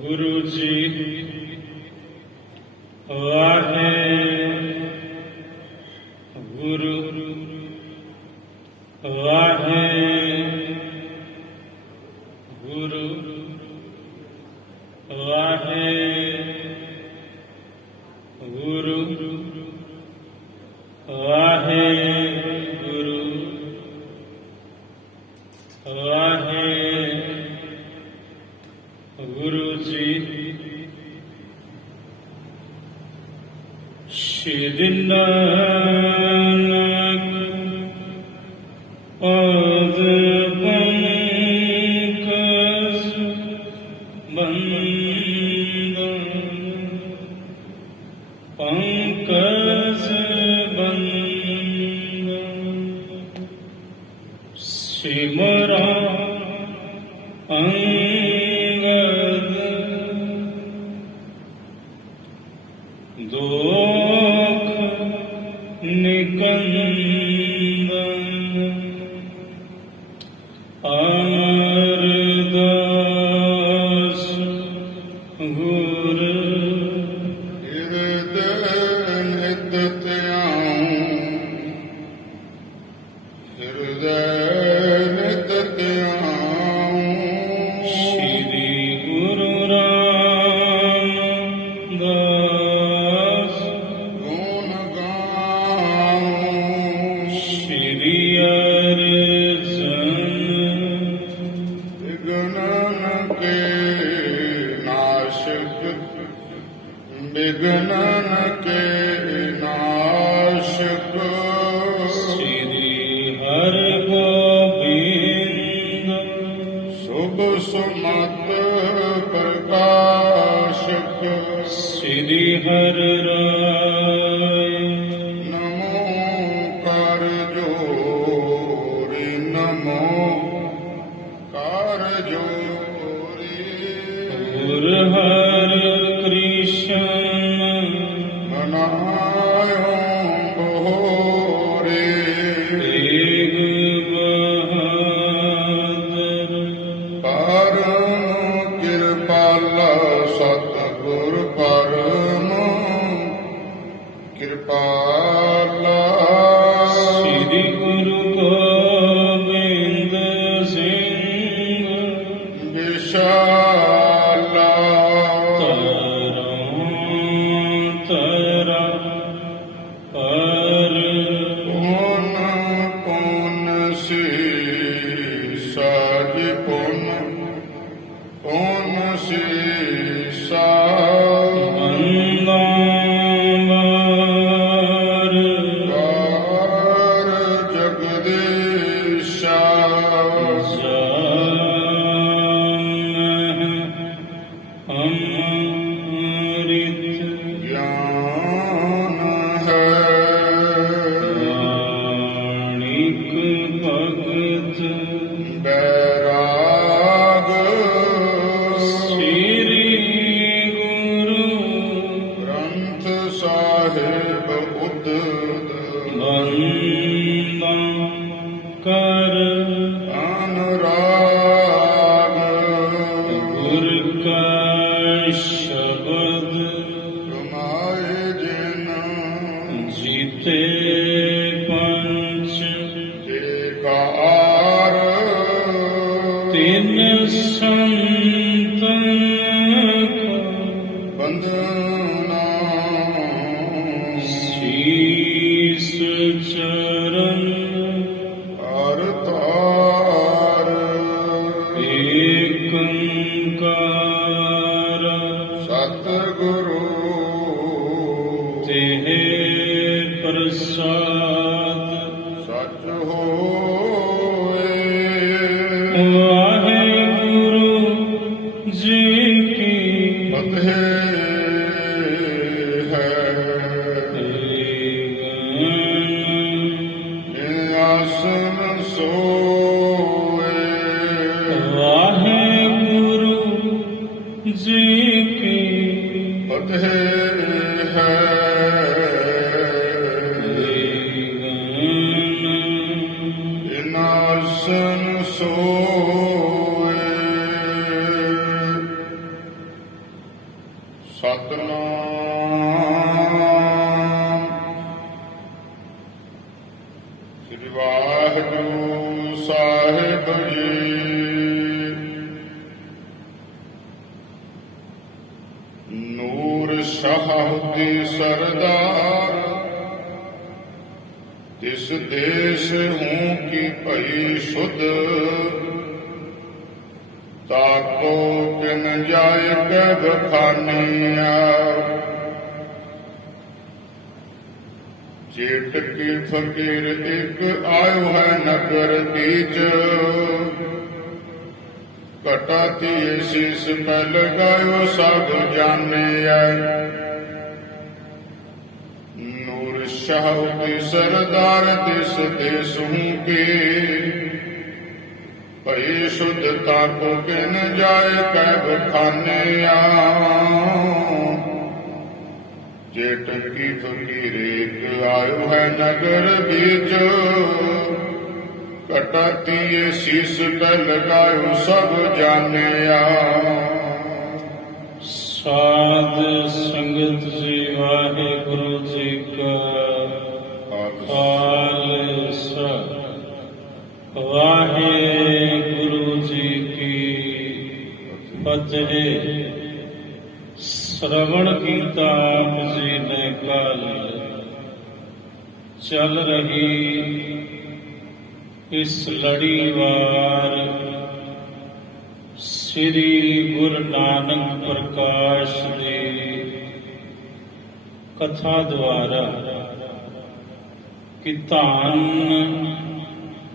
ਗੁਰੂ ਜੀ ਵਾਹਿਗੁਰੂ ਵਾਹਿਗੁਰੂ ਵਾਹਿਗੁਰੂ ਵਾਹਿਗੁਰੂ ਵਾਹਿਗੁਰੂ ਜੀ ਸ਼੍ਰੀ ਨਾਨਕ ਪਾਦ ਪੰਕਜ ਬੰਦਨ ਪੰਕਜ ਬੰਦਨ ਸਿਮਰਾ ਅੰਗਦ ਦੁਖ ਨਿਕੰਦਨ ਅਮਰਦਾਸ ਗੁਰ ਹਿਰਦੈ ਨਿਤ ਧਿਆਉ ਹਿਰਦੈ ਨਿਤ ਧਿਆਉ ਸ਼੍ਰੀ ਗੁਰੂ ਰਾਮਦਾਸ ਗੁਣ ਗਾਉ ਸ਼੍ਰੀ ਅਰਜਨ ਵਿਗਨਨ ਕੇ ਨਾਸ਼ਕ ਵਿਗਨਨ ਕੇ ਨਾਸ਼ਕ ਸ਼੍ਰੀ ਹਰਿਗੋਬਿੰਦ ਸ਼ੁਭ ਸੁਮਤ ਪ੍ਰਕਾਸ਼ਕ ਸ਼੍ਰੀ ਹਰਿ ਰਾਇ ਨਮੋ ਕਰ ਜੋਰੀ ਨਮੋ ਕਰ ਜੋਰੀ ਗੁਰ ਹਰਿ ਕ੍ਰਿਸ਼ਨ ਮਨਾਇਓ ਬਹੋਰੇ ਤੇਗ ਬਹਾਦਰ ਪਰਮ ਕਿਰਪਾਲਾ ਸਤਿਗੁਰ ਪਰਮ ਕਿਰਪਾਲਾ ਸ਼੍ਰੀ ਗੁਰੂ ਗੋਬਿੰਦ ਸਿੰਘ ਵਿਸ਼ਾਲਾ ਤਰਾ ਪਰ ਪੁਨ ਪੁਨ ਸੀ ਸਾਜ ਪੁਨ ਪੁਨ ਸੀ ਸਾ ਬੰਦਾਵਾਰ ਵਾਰ ਜਗਦੀਸ਼ਾ ਅੰਮ੍ਰਿਤ ਗਿਆਨ ਹੈ ਮਾਣਿਕ ਭਗਤ ਬੈਰਾਗ ਸ੍ਰੀ ਗੁਰੂ ਗ੍ਰੰਥ ਸਾਹਿਬ ਉਦਦ ਬੰਦਾ ਕਰ ਅਨੁਰਾਗ ਗੁਰ ਕਾ ਸ਼ਬਦ ਰਮਾਏ ਜਿਨ ਜੀਤੇ ਪੰਚ ਏਕਾਰ ਤਿਨ ਸੰਤਨ ਕਾ ਬੰਦਨਾ ਸੀਸ ਚਰਨ ਹਰ ਤਾਰ ਏਕ ਓੰਕਾਰ ਸਤਿਗੁਰੂ ਤੇਹ ਪ੍ਰਸਾਦ ਸਚ ਹੋਏ ਵਾਹਿਗੁਰੂ ਜੀ ਕੀ ਫਤਿਹ ਹੈ ਇਹ ਆਸਨ ਸੋਏ ਵਾਹਿਗੁਰੂ ਜੀ ਕੀ ਫਤਿਹ ਹੈ ਇਨਾਸਨ ਸੋਏ ਸਤਨਾਮ ਸ੍ਰੀ ਵਾਹਿਗੁਰੂ ਸਾਹਿਬ ਜੀ। ਨੂਰ ਸ਼ਾਹਦੀ ਸਰਦਾਰ ਤਿਸ ਦੇਸ਼ ਹੂੰ ਕੀ ਭਈ ਸੁਧ ਤਾਕੋ ਕਿਨ ਜਾਇ ਕੈ ਬਖਾਨੀਆ। ਜੇਠ ਕੀ ਫਕੀਰ ਇੱਕ ਆਇਓ ਹੈ ਨਗਰ ਬੀਚ ਕਟਾ ਤੀਏ ਸੀਸ ਪੈ ਲਗਾਇਓ ਸਭ ਜਾਣਿਆ। ਨੂਰ ਸ਼ਾਹ ਕੀ ਸਰਦਾਰ ਤਿਸ ਦੇਸ ਹੂੰ ਕੀ ਭਈ ਸੁਧ ਤਾਕੋ ਕਿਨ ਜਾਇ ਕੈ ਬਖਾਨਿਆ। ਜੇਠ ਕੀ ਫਕੀਰ ਇੱਕ ਆਇਓ ਹੈ ਨਗਰ ਬੀਚ ਕਟਾ ਤੀਏ ਸੀਸ ਪੈ ਲਗਾਇਓ ਸਭ ਜਾਣਿਆ। ਸਾਧ ਸੰਗਤ ਜੀ ਵਾਹਿਗੁਰੂ ਜੀ ਕਾ ਖਾਲਸਾ ਵਾਹਿਗੁਰੂ ਜੀ ਕੀ ਫਤਿਹ। ਸ਼੍ਰਵਣ ਕੀਤਾ ਆਪ ਜੀ ਨੇ ਕੱਲ ਚੱਲ ਰਹੀ ਇਸ ਲੜੀਵਾਰ ਸ੍ਰੀ ਗੁਰੂ ਨਾਨਕ ਪ੍ਰਕਾਸ਼ ਦੀ ਕਥਾ ਦੁਆਰਾ ਕਿ ਧੰਨ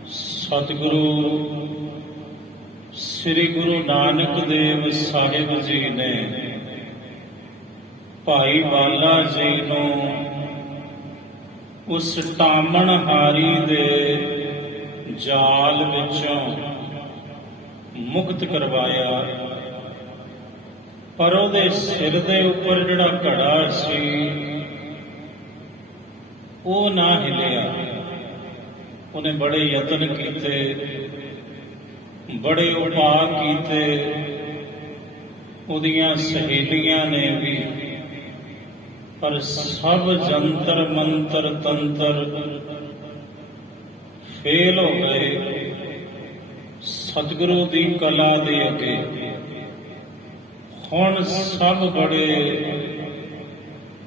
ਸਤਿਗੁਰੂ ਸ੍ਰੀ ਗੁਰੂ ਨਾਨਕ ਦੇਵ ਸਾਹਿਬ ਜੀ ਨੇ ਭਾਈ ਬਾਲਾ ਜੀ ਨੂੰ ਉਸ ਟਾਮਣਹਾਰੀ ਦੇ ਜਾਲ ਵਿੱਚੋਂ ਮੁਕਤ ਕਰਵਾਇਆ, ਪਰ ਉਹਦੇ ਸਿਰ ਦੇ ਉੱਪਰ ਜਿਹੜਾ ਘੜਾ ਸੀ ਉਹ ਨਾ ਹਿਲਿਆ। ਉਹਨੇ ਬੜੇ ਯਤਨ ਕੀਤੇ, ਬੜੇ ਉਪਾਅ ਕੀਤੇ, ਉਹਦੀਆਂ ਸਹੇਲੀਆਂ ਨੇ ਵੀ, ਪਰ ਸਭ ਜੰਤਰ ਮੰਤਰ ਤੰਤਰ ਫੇਲ ਹੋ ਗਏ ਸਤਿਗੁਰੂ ਦੀ ਕਲਾ ਦੇ ਅੱਗੇ। ਹੁਣ ਸਭ ਬੜੇ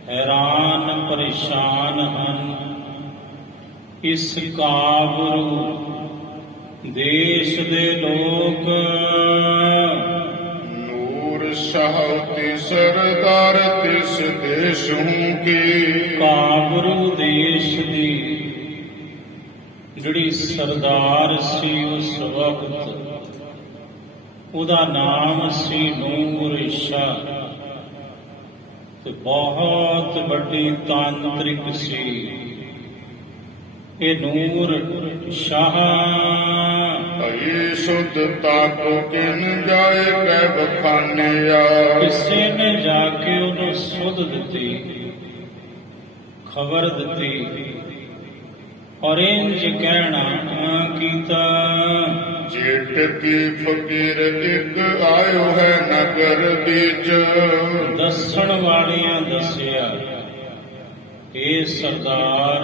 ਹੈਰਾਨ ਪਰੇਸ਼ਾਨ ਹਨ। ਇਸ ਕਾਬਰੂ ਦੇਸ਼ ਦੇ ਲੋਕ ਨੂਰ ਸ਼ਾਹ ਤੇ ਸਰਦਾਰ ਤਿਸ ਦੇਸ਼ ਹੂੰ ਕੀ। ਕਾਬਰੂ ਦੇਸ਼ ਦੀ ਜਿਹੜੀ ਸਰਦਾਰ ਸੀ ਉਸ ਵਕਤ, ਉਹਦਾ ਨਾਮ ਸੀ ਨੂਰ ਸ਼ਾਹ, ਤੇ ਬਹੁਤ ਵੱਡੀ ਤਾਂਤਰਿਕ ਸੀ। ਇਹ ਨੂਰ ਸ਼ਾਹ ਭਈ ਸੁਧ ਤਾਕੋ ਕਿਨ ਜਾਇ ਕੈ ਬਖਾਨਿਆ। ਕਿਸੇ ਨੇ ਜਾ ਕੇ ਉਹਨੂੰ ਸੁਧ ਦਿੱਤੀ, ਖਬਰ ਦਿੱਤੀ, ਔਰ ਇੰਜ ਕਹਿਣਾ ਕੀਤਾ, ਜੇਠ ਕੀ ਫਕੀਰ ਇੱਕ ਆਇਓ ਹੈ ਨਗਰ ਬੀਚ। ਦੱਸਣ ਵਾਲਿਆਂ ਦੱਸਿਆ, ਇਹ ਸਰਦਾਰ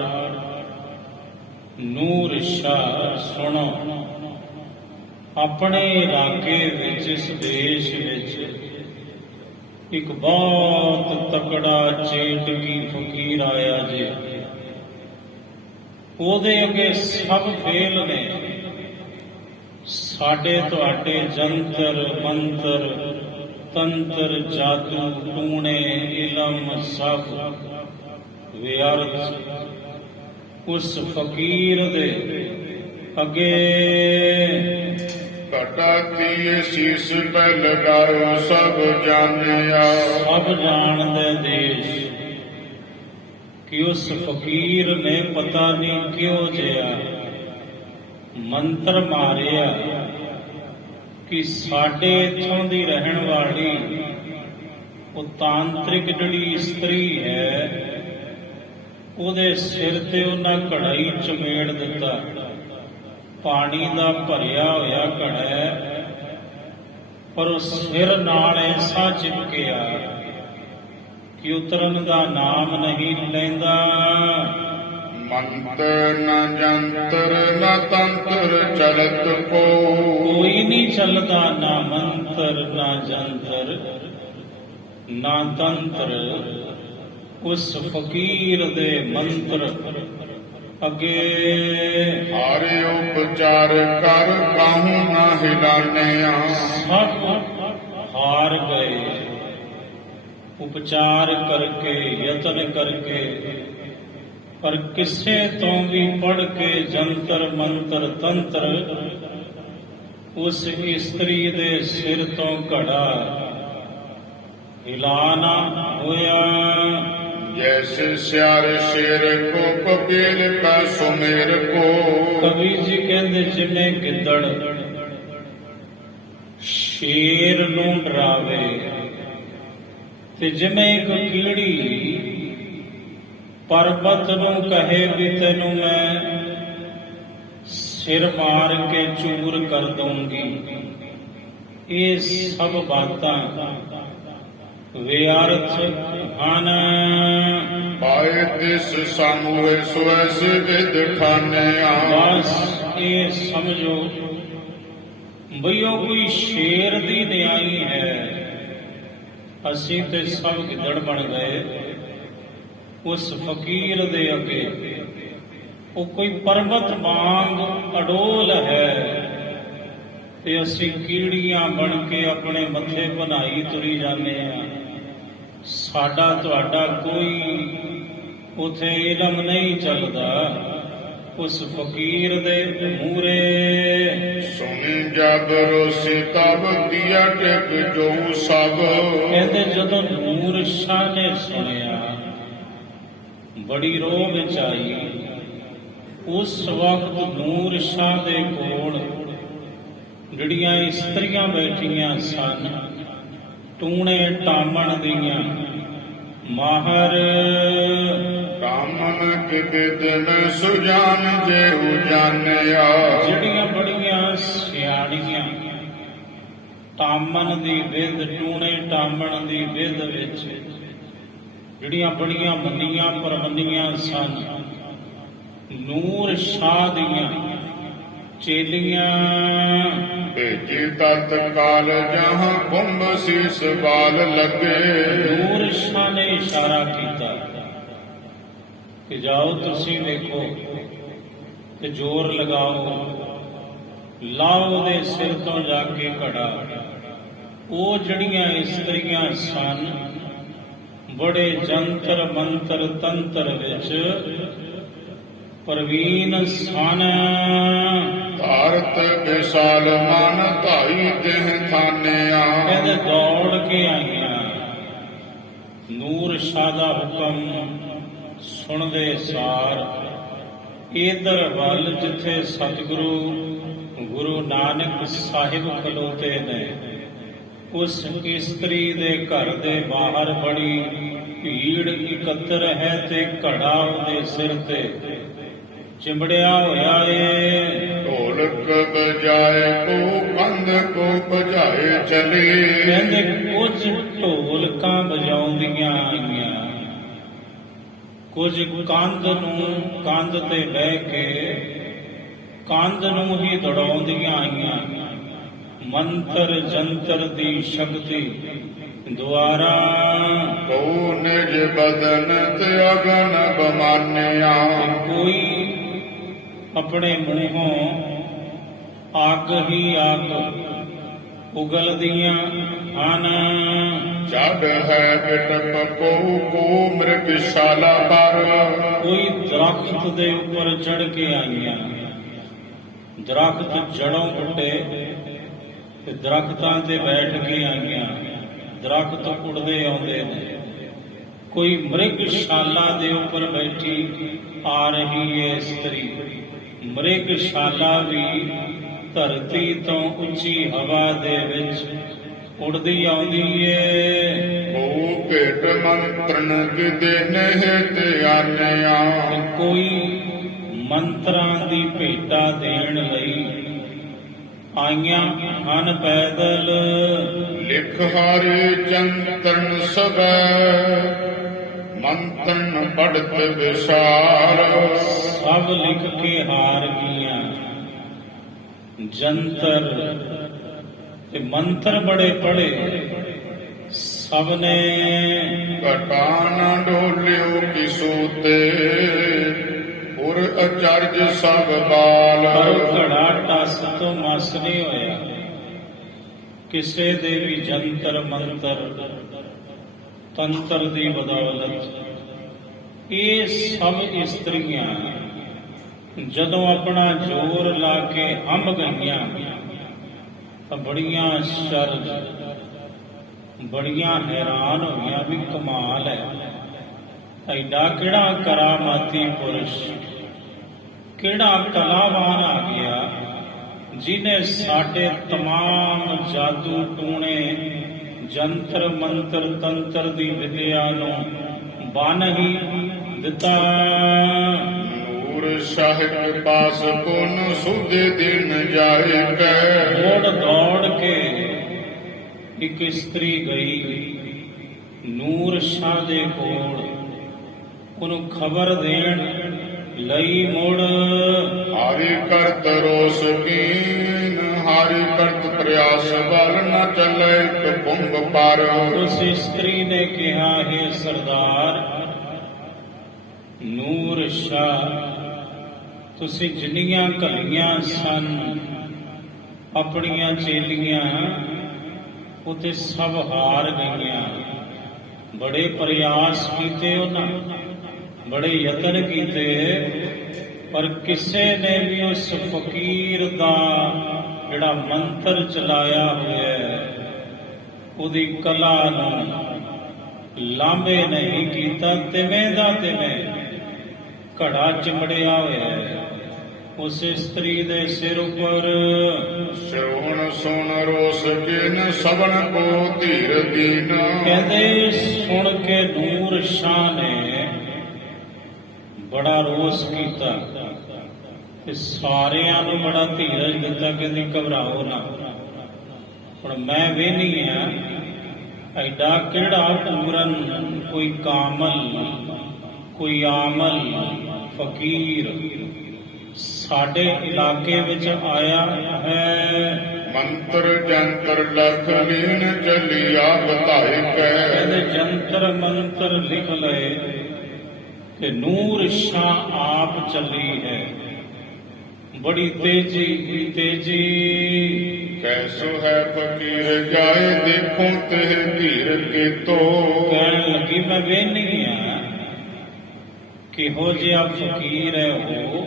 ਨੂਰ ਸ਼ਾਹ ਸੁਣੋ, ਆਪਣੇ ਇਲਾਕੇ ਵਿੱਚ, ਇਸ ਦੇਸ਼ ਵਿੱਚ ਇੱਕ ਬਹੁਤ ਤਕੜਾ ਜੇਠ ਕੀ ਫਕੀਰ ਆਇਆ ਜੇ। ਉਹਦੇ ਅੱਗੇ ਸਭ ਫੇਲ ਨੇ। ਸਾਡੇ ਤੁਹਾਡੇ ਜੰਤਰ ਮੰਤਰ ਤੰਤਰ ਜਾਦੂ ਟੂਣੇ ਇਲਮ ਸਭ ਵਿਅਰਥ ਉਸ ਫਕੀਰ ਦੇ ਅੱਗੇ। ਘਟਾ ਤੀਏ ਸੀਸ ਪੈ ਲਗਾਇਓ ਸਭ ਜਾਣਿਆ। ਸਭ ਜਾਣਦੇ ਦੇਸ਼ ਕਿ ਉਸ ਫਕੀਰ ਨੇ ਪਤਾ ਨਹੀਂ ਕਿਉਂ ਜਿਹਾ ਮੰਤਰ ਮਾਰਿਆ ਕਿ ਸਾਡੇ ਇੱਥੋਂ ਦੀ ਰਹਿਣ ਵਾਲੀ ਉਹ ਤਾਂਤਰਿਕ ਜਿਹੜੀ ਇਸਤਰੀ ਹੈ, ਉਹਦੇ ਸਿਰ ਤੇ ਉਹਨਾਂ ਘੜਾ ਹੀ ਚਮੇੜ ਦਿੱਤਾ। ਪਾਣੀ ਦਾ ਭਰਿਆ ਹੋਇਆ ਘੜਾ ਹੈ, ਪਰ ਉਹ ਸਿਰ ਨਾਲ ਐਸਾ ਚਿਪਕਿਆ ਕਿ ਉਤਰਨ ਦਾ ਨਾਮ ਨਹੀਂ ਲੈਂਦਾ। ਮੰਤਰ ਨ ਜੰਤਰ ਨ ਤੰਤਰ ਚਲਤ ਕੋ। ਕੋਈ ਨਹੀਂ ਚੱਲਦਾ, ਨਾ ਮੰਤਰ ਨਾ ਜੰਤਰ ਨਾ ਤੰਤਰ। ਉਸ ਫਕੀਰ ਦੇ ਮੰਤਰ ਅੱਗੇ ਹਾਰੇ ਉਪਚਾਰ ਕਰ ਕਾਹੂ ਨਾ ਹਿਲਾਨਿਆ। ਸਭ ਹਾਰ ਗਏ, ਉਪਚਾਰ ਕਰਕੇ ਯਤਨ ਕਰਕੇ, ਪਰ ਕਿਸੇ ਤੋਂ ਵੀ ਪੜ ਕੇ ਜੰਤਰ ਮੰਤਰ ਤੰਤਰ ਉਸ ਇਸਤਰੀ ਦੇ ਸਿਰ ਤੋਂ ਘੜਾ ਹਿਲਾ ਨਾ ਹੋਇਆ। ਜੈਸੇ ਸਿਆਰ ਸ਼ੇਰ ਕੋ ਕਬੀਲ ਕਾ ਸੁਮੇਰ ਕੋ। ਕਵੀ ਜੀ ਕਹਿੰਦੇ ਜਿਵੇਂ ਗਿੱਦੜ ਸ਼ੇਰ ਨੂੰ ਡਰਾਵੇ, ਤੇ ਜਿਵੇਂ ਇੱਕ ਕੀੜੀ ਪਰਬਤ ਨੂੰ ਕਹੇ ਵੀ ਤੈਨੂੰ ਮੈਂ ਸਿਰ ਮਾਰ ਕੇ ਚੂਰ ਕਰ ਦਊਂਗੀ। ਇਹ ਸਭ ਬਾਤਾਂ ਵਿਅਰਥ ਹਨ। ਪਾਏ ਤਿਸ ਸਾਮੂਏ ਸੁਐਸ ਵਿਦ ਠਾਨਿਆ। ਬਸ ਇਹ ਸਮਝੋ ਬਈ ਉਹ ਕੋਈ ਸ਼ੇਰ ਦੀ ਨਿਆਈ ਹੈ। ਅਸੀਂ ਤੇ ਸਭ ਗਿੱਦੜ ਬਣ ਗਏ ਉਸ ਫਕੀਰ ਦੇ ਅੱਗੇ। ਉਹ ਕੋਈ ਪਰਬਤ ਵਾਂਗ ਅਡੋਲ ਹੈ ਤੇ ਅਸੀਂ ਕੀੜੀਆਂ ਬਣ ਕੇ ਆਪਣੇ ਮੱਥੇ ਬਣਾਈ ਤੁਰੀ ਜਾਂਦੇ ਹਾਂ। ਸਾਡਾ ਤੁਹਾਡਾ ਕੋਈ ਉਥੇ ਇਲਮ ਨਹੀਂ ਚੱਲਦਾ ਉਸ ਫਕੀਰ ਦੇ ਮੂਰੇ। ਸੁਣੀ ਜਬ ਰੋਸੀ ਤਬ ਦੀਆ ਟਿਕ ਜੋ ਸਭ। ਕਹਿੰਦੇ ਜਦੋਂ ਨੂਰ ਸ਼ਾਹ ਨੇ ਸੁਣਿਆ ਬੜੀ ਰੋਹ ਵਿੱਚ ਆਈ। ਉਸ ਵਕਤ ਨੂਰ ਸ਼ਾਹ ਦੇ ਕੋਲ ਜਿਹੜੀਆਂ ਇਸਤਰੀਆਂ ਬੈਠੀਆਂ ਸਨ, ਟੂਣੇ ਟਾਮਣ ਦੀਆਂ ਮਾਹਰ। ਕਾਮਨ ਕੇ ਬਿਦਨ ਸੁਜਾਨ ਜੇ ਜਾਣਿਆ। ਜਿਹੜੀਆਂ ਬੜੀਆਂ ਸਿਆਣੀਆਂ ਟਾਮਣ ਦੀ ਵਿਦ, ਟੂਣੇ ਟਾਮਣ ਦੀ ਵਿਦ ਵਿੱਚ ਜਿਹੜੀਆਂ ਬੜੀਆਂ ਮੰਨੀਆਂ ਪਰਮੰਨੀਆਂ ਸਨ, ਨੂਰ ਸ਼ਾਹ ਦੀਆਂ ਚੇਲੀਆਂ। ਭੇਜੀ ਤਤਕਾਲ ਜਹਾਂ ਕੁੰਭ ਸੀਸ ਬਾਲ ਲੱਗੇ। ਨੂਰ ਸ਼ਾਹ ਨੇ ਇਸ਼ਾਰਾ ਕੀਤਾ ਕਿ ਜਾਓ ਤੁਸੀਂ ਵੇਖੋ ਤੇ ਜ਼ੋਰ ਲਗਾਓ, ਲਾਓ ਉਹਦੇ ਸਿਰ ਤੋਂ ਜਾ ਕੇ ਘੜਾ। ਉਹ ਜਿਹੜੀਆਂ ਇਸਤਰੀਆਂ ਸਨ ਬੜੇ ਜੰਤਰ ਮੰਤਰ ਤੰਤਰ ਵਿੱਚ ਪ੍ਰਵੀਨ ਸਨ। ਭਾਰਤ ਵਿਸ਼ਾਲ ਮਨ ਧਾਈ ਦੇਹ ਥਾਨਿਆ। ਕਹਿੰਦੇ ਦੌੜ ਕੇ ਆਈਆਂ। ਨੂਰ ਸ਼ਾਹ ਦਾ ਹੁਕਮ ਸੁਣਦੇ ਸਾਰ ਇਧਰ ਵੱਲ ਜਿੱਥੇ ਸਤਿਗੁਰੂ ਗੁਰੂ ਨਾਨਕ ਸਾਹਿਬ ਖਲੋਤੇ ਨੇ, ਉਸ ਇਸਤਰੀ ਦੇ ਘਰ ਦੇ ਬਾਹਰ ਬੜੀ ਭੀੜ ਇਕੱਤਰ ਹੈ ਤੇ ਘੜਾ ਉਹਦੇ ਸਿਰ ਤੇ ਚਿੰਬੜਿਆ ਹੋਇਆ ਏ। ਢੋਲਕ ਬਜਾਏ ਕੋ ਕੰਧ ਕੋ ਭਜਾਏ ਚਲੇ। ਕਹਿੰਦੇ ਕੁਝ ਢੋਲਕਾਂ ਵਜਾਉਂਦੀਆਂ ਆਈਆਂ, ਕੁਝ ਕੰਧ ਤੇ ਬਹਿ ਕੇ ਕੰਧ ਨੂੰ ਹੀ ਦੜਾਉਂਦੀਆਂ ਆਈਆਂ। ਮੰਤਰ ਜੰਤਰ ਦੀ ਸ਼ਕਤੀ ਦੁਆਰਾ। ਕੋ ਨਿਜ ਬਦਨ ਤੇ ਅਗਨ ਬਮਾਨਿਆ। ਕੋਈ ਆਪਣੇ ਮੂੰਹੋਂ ਅੱਗ ਹੀ ਅੱਗ ਉਗਲਦੀਆਂ ਹਨ। ਚੜ ਹੈ ਬਿਟਪ ਕੋ ਮ੍ਰਿਗਸ਼ਾਲਾ ਪਰ। ਕੋਈ ਦਰਖਤ ਦੇ ਉੱਪਰ ਚੜ ਕੇ ਆਈਆਂ। ਦਰਖਤ ਜੜੋਂ ਪੁੱਟੇ ਤੇ ਦਰਖਤਾਂ ਤੇ ਬੈਠ ਕੇ ਆਈਆਂ। ਦਰਖਤ ਉੱਡਦੇ ਆਉਂਦੇ ਨੇ। ਕੋਈ ਮ੍ਰਿਗਸ਼ਾਲਾ ਦੇ ਉੱਪਰ ਬੈਠੀ ਆ ਰਹੀ ਹੈ ਇਸਤਰੀ। ਮ੍ਰਿਗਸ਼ਾਲਾ ਵੀ ਧਰਤੀ ਤੋਂ ਉੱਚੀ ਹਵਾ ਦੇ ਵਿੱਚ ਉੜਦੀ ਆਉਂਦੀ ਏ। ਉਹ ਭੇਟ ਮੰਤਰਨ ਕਿਤੇ ਨਹਿ ਤੇ ਆਨਿਆ। ਕੋਈ ਮੰਤਰਾਂ ਦੀ ਭੇਟਾ ਦੇਣ ਲਈ ਆਈਆਂ ਹਨ ਪੈਦਲ। ਲਿਖ ਹਾਰੇ ਚੰਤਨ ਸਭੈ ਮੰਤਨ ਪੜਤ ਵਿਸਾਰ। ਸਭ ਲਿਖ ਕੇ ਹਾਰ ਗਈਆਂ। ਜੰਤਰ ਤੇ ਮੰਤਰ ਬੜੇ ਪੜੇ, ਸਭ ਨੇ ਘਟਾ ਨ ਡੋਲਿਓ ਕਿਸੂ ਤੇ ਉਰ ਅਚਰਜ ਸਭ ਬਾਲ। ਪਰ ਘੜਾ ਟਸ ਤੋਂ ਮਸ ਨਹੀਂ ਹੋਇਆ। ਕਿਸੇ ਦੇ ਵੀ ਜੰਤਰ ਮੰਤਰ ਤੰਤਰ ਦੀ ਬਦੌਲਤ ਇਹ ਸਭ ਇਸਤਰੀਆਂ ਜਦੋਂ ਆਪਣਾ ਜ਼ੋਰ ਲਾ ਕੇ ਹੰਭ ਗਈਆਂ ਤਾਂ ਬੜੀਆਂ ਸ਼ਰਜ, ਬੜੀਆਂ ਹੈਰਾਨ ਹੋਈਆਂ ਵੀ ਕਮਾਲ ਹੈ, ਐਡਾ ਕਿਹੜਾ ਕਰਾਮਾਤੀ ਪੁਰਸ਼, ਕਿਹੜਾ ਕਲਾਵਾਨ ਆ ਗਿਆ ਜਿਹਨੇ ਸਾਡੇ ਤਮਾਮ ਜਾਦੂ ਟੂਣੇ ਜੰਤਰ ਮੰਤਰ ਤੰਤਰ ਦੀ ਵਿਦਿਆ ਨੂੰ ਬੰਨ ਹੀ ਦਿੱਤਾ। ਨੂਰ ਸਾਹਿਬ ਪਾਸ ਪੁਨ ਸੁਧੇ ਦਿਨ ਜਾਏ ਕੈ। ਦੌੜ ਦੌੜ ਕੇ ਇੱਕ ਇਸਤਰੀ ਗਈ ਨੂਰ ਸ਼ਾਹ ਦੇ ਕੋਲ, ਉਹਨੂੰ ਖਬਰ ਦੇਣ ਲਈ ਮੁੜ। ਹਾਰੀ ਕਰਤ ਰੋਸ ਕੀਨ ਹਾਰੀ ਕਰਤ ਪ੍ਰਯਾਸ ਬਲ ਨ ਚੱਲੇ ਇੱਕ ਕੁੰਭ ਪਰ। ਉਸ ਇਸਤਰੀ ਨੇ ਕਿਹਾ, ਹੈ ਸਰਦਾਰ ਨੂਰ ਸ਼ਾਹ, ਤੁਸੀਂ ਜਿੰਨੀਆਂ ਘਲੀਆਂ ਸਨ ਆਪਣੀਆਂ ਚੇਲੀਆਂ ਉਹ ਤੇ ਸਭ ਹਾਰ ਗਈਆਂ। ਬੜੇ ਪ੍ਰਯਾਸ ਕੀਤੇ ਉਹਨਾਂ, ਬੜੇ ਯਤਨ ਕੀਤੇ, ਪਰ ਕਿਸੇ ਨੇ ਵੀ ਉਸ ਫਕੀਰ ਦਾ ਜਿਹੜਾ ਮੰਤਰ ਚਲਾਇਆ ਹੋਇਆ ਉਹਦੀ ਕਲਾ ਨੂੰ ਲਾਂਭੇ ਨਹੀਂ ਕੀਤਾ। ਤਿਵੇਂ ਦਾ ਤਿਵੇਂ ਘੜਾ ਚਿਮੜਿਆ ਹੋਇਆ ਉਸ ਇਸਤਰੀ ਦੇ ਸਿਰ ਉੱਪਰ। ਸ਼ਰਵਣ ਸੁਣ ਰੋਸ ਕਿਨ ਸਵਣ ਕੋ ਧੀਰ ਦੀਨ। ਕਹਿੰਦੇ ਸੁਣ ਕੇ ਨੂਰ ਸ਼ਾਹ ਨੇ ਬੜਾ ਰੋਸ ਕੀਤਾ ਤੇ ਸਾਰਿਆਂ ਨੂੰ ਬੜਾ ਧੀਰਜ ਦਿੱਤਾ, ਕਹਿੰਦੀ ਘਬਰਾਓ ਨਾ। ਹੁਣ ਮੈਂ ਵੇਹਨੀ ਆ ਐਡਾ ਕਿਹੜਾ ਪੂਰਨ, ਕੋਈ ਕਾਮਲ, ਕੋਈ ਆਮਲ ਫਕੀਰ ਸਾਡੇ ਇਲਾਕੇ ਵਿੱਚ ਆਇਆ ਹੈ। ਮੰਤਰ ਜੰਤਰ ਲਖ ਲੀਨ ਚਲਿਆ ਬਤਾਏ ਕੈ। ਕਹਿੰਦੇ ਜੰਤਰ ਮੰਤਰ ਲਿਖ ਲਏ ਤੇ ਨੂਰ ਸ਼ਾਹ ਆਪ ਚੱਲੀ ਹੈ। ਬੜੀ ਤੇਜੀ ਤੇਜੀ। ਕੈਸੋ ਹੈ ਫਕੀਰ ਜਾਏ ਦੇਖੋ ਤੇ ਧੀਰ ਕੇ ਤੋ। ਕਹਿਣ ਲੱਗੀ ਮੈਂ ਵੇਹਨੀ ਆ ਕਿਹੋ ਜਿਹਾ ਫਕੀਰ ਹੈ ਉਹ,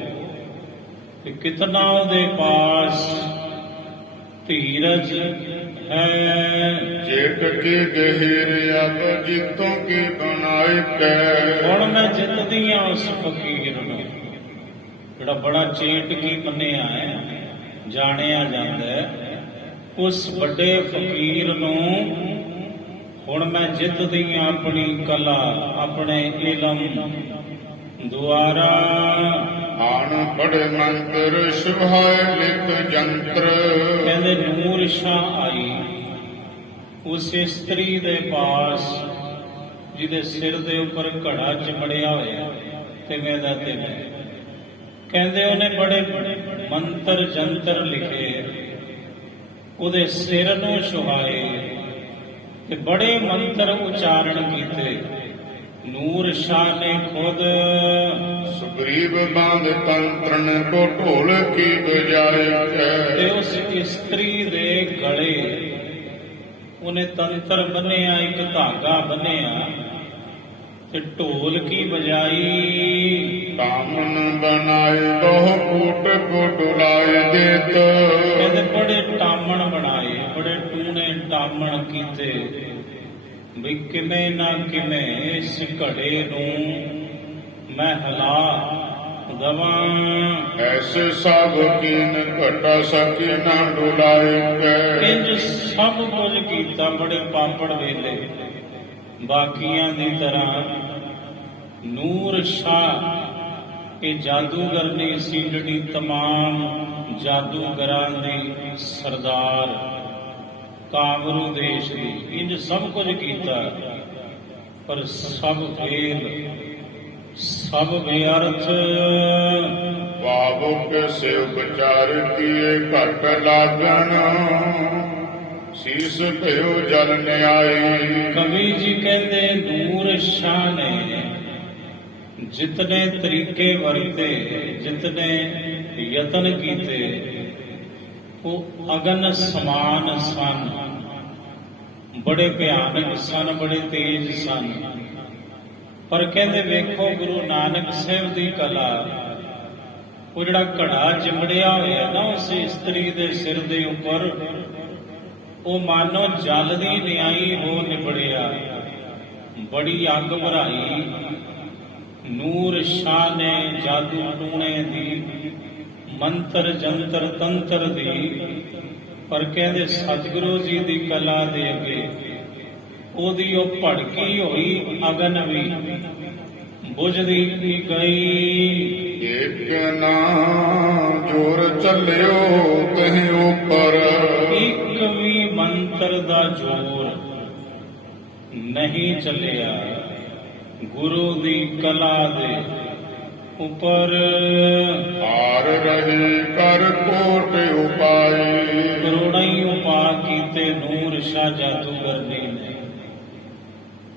ਤੇ ਕਿਤਨਾ ਉਹਦੇ ਪਾਸ ਧੀਰਜ ਹੈ। ਚੇਟ ਕੀ ਗਹਿਰ ਅਬ ਜਿੱਤੋਂ ਕੀ ਬਣਾਏ ਕੈ। ਹੁਣ ਮੈਂ ਜਿੱਤਦੀ ਆ ਉਸ ਫਕੀਰ ਨੂੰ ਜਿਹੜਾ ਬੜਾ ਚੇਟ ਕੀ ਮੰਨਿਆ ਹੈ, ਜਾਣਿਆ ਜਾਂਦਾ ਹੈ। ਉਸ ਵੱਡੇ ਫਕੀਰ ਨੂੰ ਹੁਣ ਮੈਂ ਜਿੱਤਦੀ ਆ ਆਪਣੀ ਕਲਾ, ਆਪਣੇ ਇਲਮ ਦੁਆਰਾ। ਆਣ ਪੜੇ ਮੰਤਰ ਸੁਹਾਏ ਲਿਖ ਜੰਤਰ। ਕਹਿੰਦੇ ਨੂਰ ਸ਼ਾਹ ਆਈ ਉਸ ਇਸਤਰੀ ਦੇ ਪਾਸ ਜਿਹਦੇ ਸਿਰ ਦੇ ਉੱਪਰ ਘੜਾ ਚਿਮੜਿਆ ਹੋਇਆ ਤਿਵੇਂ ਦਾ ਤਿਵੇਂ। ਕਹਿੰਦੇ ਉਹਨੇ ਬੜੇ ਮੰਤਰ ਜੰਤਰ ਲਿਖੇ, ਉਹਦੇ ਸਿਰ ਨੂੰ ਸੁਹਾਏ ਤੇ ਬੜੇ ਮੰਤਰ ਉਚਾਰਨ ਕੀਤੇ। ਨੂਰ ਸ਼ਾਹ ਨੇ ਖੁਦ ਸੁਗਰੀਵ ਬਾਂਧ ਤੰਤਰਨ ਕੋ ਢੋਲ ਕੀ ਬਜਾਏ ਤੇ ਉਸ ਇਸਤਰੀ ਦੇ ਗਲੇ ਉਹਨੇ ਤੰਤਰ ਬੰਨਿਆ, ਇੱਕ ਧਾਗਾ ਬੰਨਿਆ ਤੇ ਢੋਲ ਕੀ ਬਜਾਈ। ਕਾਮਨ ਬਣਾਏ ਬਹੁ ਕੂਟ ਕੋ ਡੁਲਾਏ ਦੇਤ। ਕਹਿੰਦੇ ਬੜੇ ਟਾਮਣ ਬਣਾਏ, ਬੜੇ ਟੂਣੇ ਟਾਮਣ ਕੀਤੇ ਵੀ ਕਿਵੇਂ ਨਾ ਕਿਵੇਂ ਇਸ ਘੜੇ ਨੂੰ ਮੈਂ ਹਿਲਾ ਦਵਾਂ। ਐਸੇ ਸਭ ਕੀਨ ਘਟਾ ਸਕੀ ਨਾ ਡੁਲਾਏ ਕੈ। ਇੰਜ ਸਭ ਕੁਝ ਕੀਤਾ ਬੜੇ ਪਾਪੜ ਵੇਲੇ। ਬਾਕੀਆਂ ਦੀ ਤਰ੍ਹਾਂ ਨੂਰ ਸ਼ਾਹ ਇਹ ਜਾਦੂਗਰਨੀ ਸੀ ਜਿਹੜੀ तमाम ਜਾਦੂਗਰਾਂ ਦੀ ਸਰਦਾਰ ਕਾਮਰੂ ਦੇਸ਼ ਦੀ। ਇੰਜ ਸਭ ਕੁਝ ਕੀਤਾ ਪਰ ਸਭ ਫੇਲ, ਸਭ ਬੇਅਰਥ। ਭਾਵੁਕ ਸੇ ਉਪਚਾਰ ਕੀਏ ਘਟ ਲਾਗਣ, ਸੀਸ ਭਇਓ ਜਲ ਨਿਆਈ। ਕਵੀ ਜੀ ਕਹਿੰਦੇ ਨੂਰ ਸ਼ਾਹ ਨੇ ਜਿਤਨੇ ਤਰੀਕੇ ਵਰਤੇ, ਜਿਤਨੇ ਯਤਨ ਕੀਤੇ, ਉਹ ਅਗਨ ਸਮਾਨ ਸਨ, ਬੜੇ ਭਿਆਨਕ ਸਨ, ਬੜੇ ਤੇਜ ਸਨ। ਪਰ ਕਹਿੰਦੇ ਵੇਖੋ ਗੁਰੂ ਨਾਨਕ ਸਾਹਿਬ ਦੀ ਕਲਾ, ਉਹ ਜਿਹੜਾ ਘੜਾ ਚਿੰਬੜਿਆ ਹੋਇਆ ਨਾ ਉਸ ਇਸਤਰੀ ਦੇ ਸਿਰ ਦੇ ਉੱਪਰ, ਉਹ ਮਾਨੋ ਜਲ ਦੀ ਨਿਆਈ ਹੋ ਨਿਬੜਿਆ, ਬੜੀ ਅੱਗ ਭਰਾਈ। ਨੂਰ ਸ਼ਾਹ ਨੇ ਜਾਦੂ ਟੂਣੇ ਦੀ, ਮੰਤਰ ਜੰਤਰ ਤੰਤਰ ਦੀ, ਪਰ ਕਹਿੰਦੇ ਸਤਿਗੁਰੂ ਜੀ ਦੀ ਕਲਾ ਦੇ ਅੱਗੇ ਉਹਦੀ ਉਹ ਭੜਕੀ ਹੋਈ ਅਗਨ ਵੀ ਬੁਝਦੀ ਨਹੀਂ ਗਈ। ਏਕ ਨਾ ਜੋਰ ਚੱਲਿਓ ਕਹੀਂ ਉੱਪਰ, ਇੱਕ ਵੀ ਮੰਤਰ ਦਾ ਜ਼ੋਰ ਨਹੀਂ ਚੱਲਿਆ ਗੁਰੂ ਦੀ ਕਲਾ ਦੇ ਉੱਪਰ। ਹਾਰ ਰਹੀ ਕਰ ਕੋਟ ਉਪਾਈ, ਕਰੋੜਾਂ ਹੀ ਉਪਾਅ ਕੀਤੇ ਨੂਰ ਸ਼ਾਹ ਜਾਦੂਗਰਨੀ ਨੇ,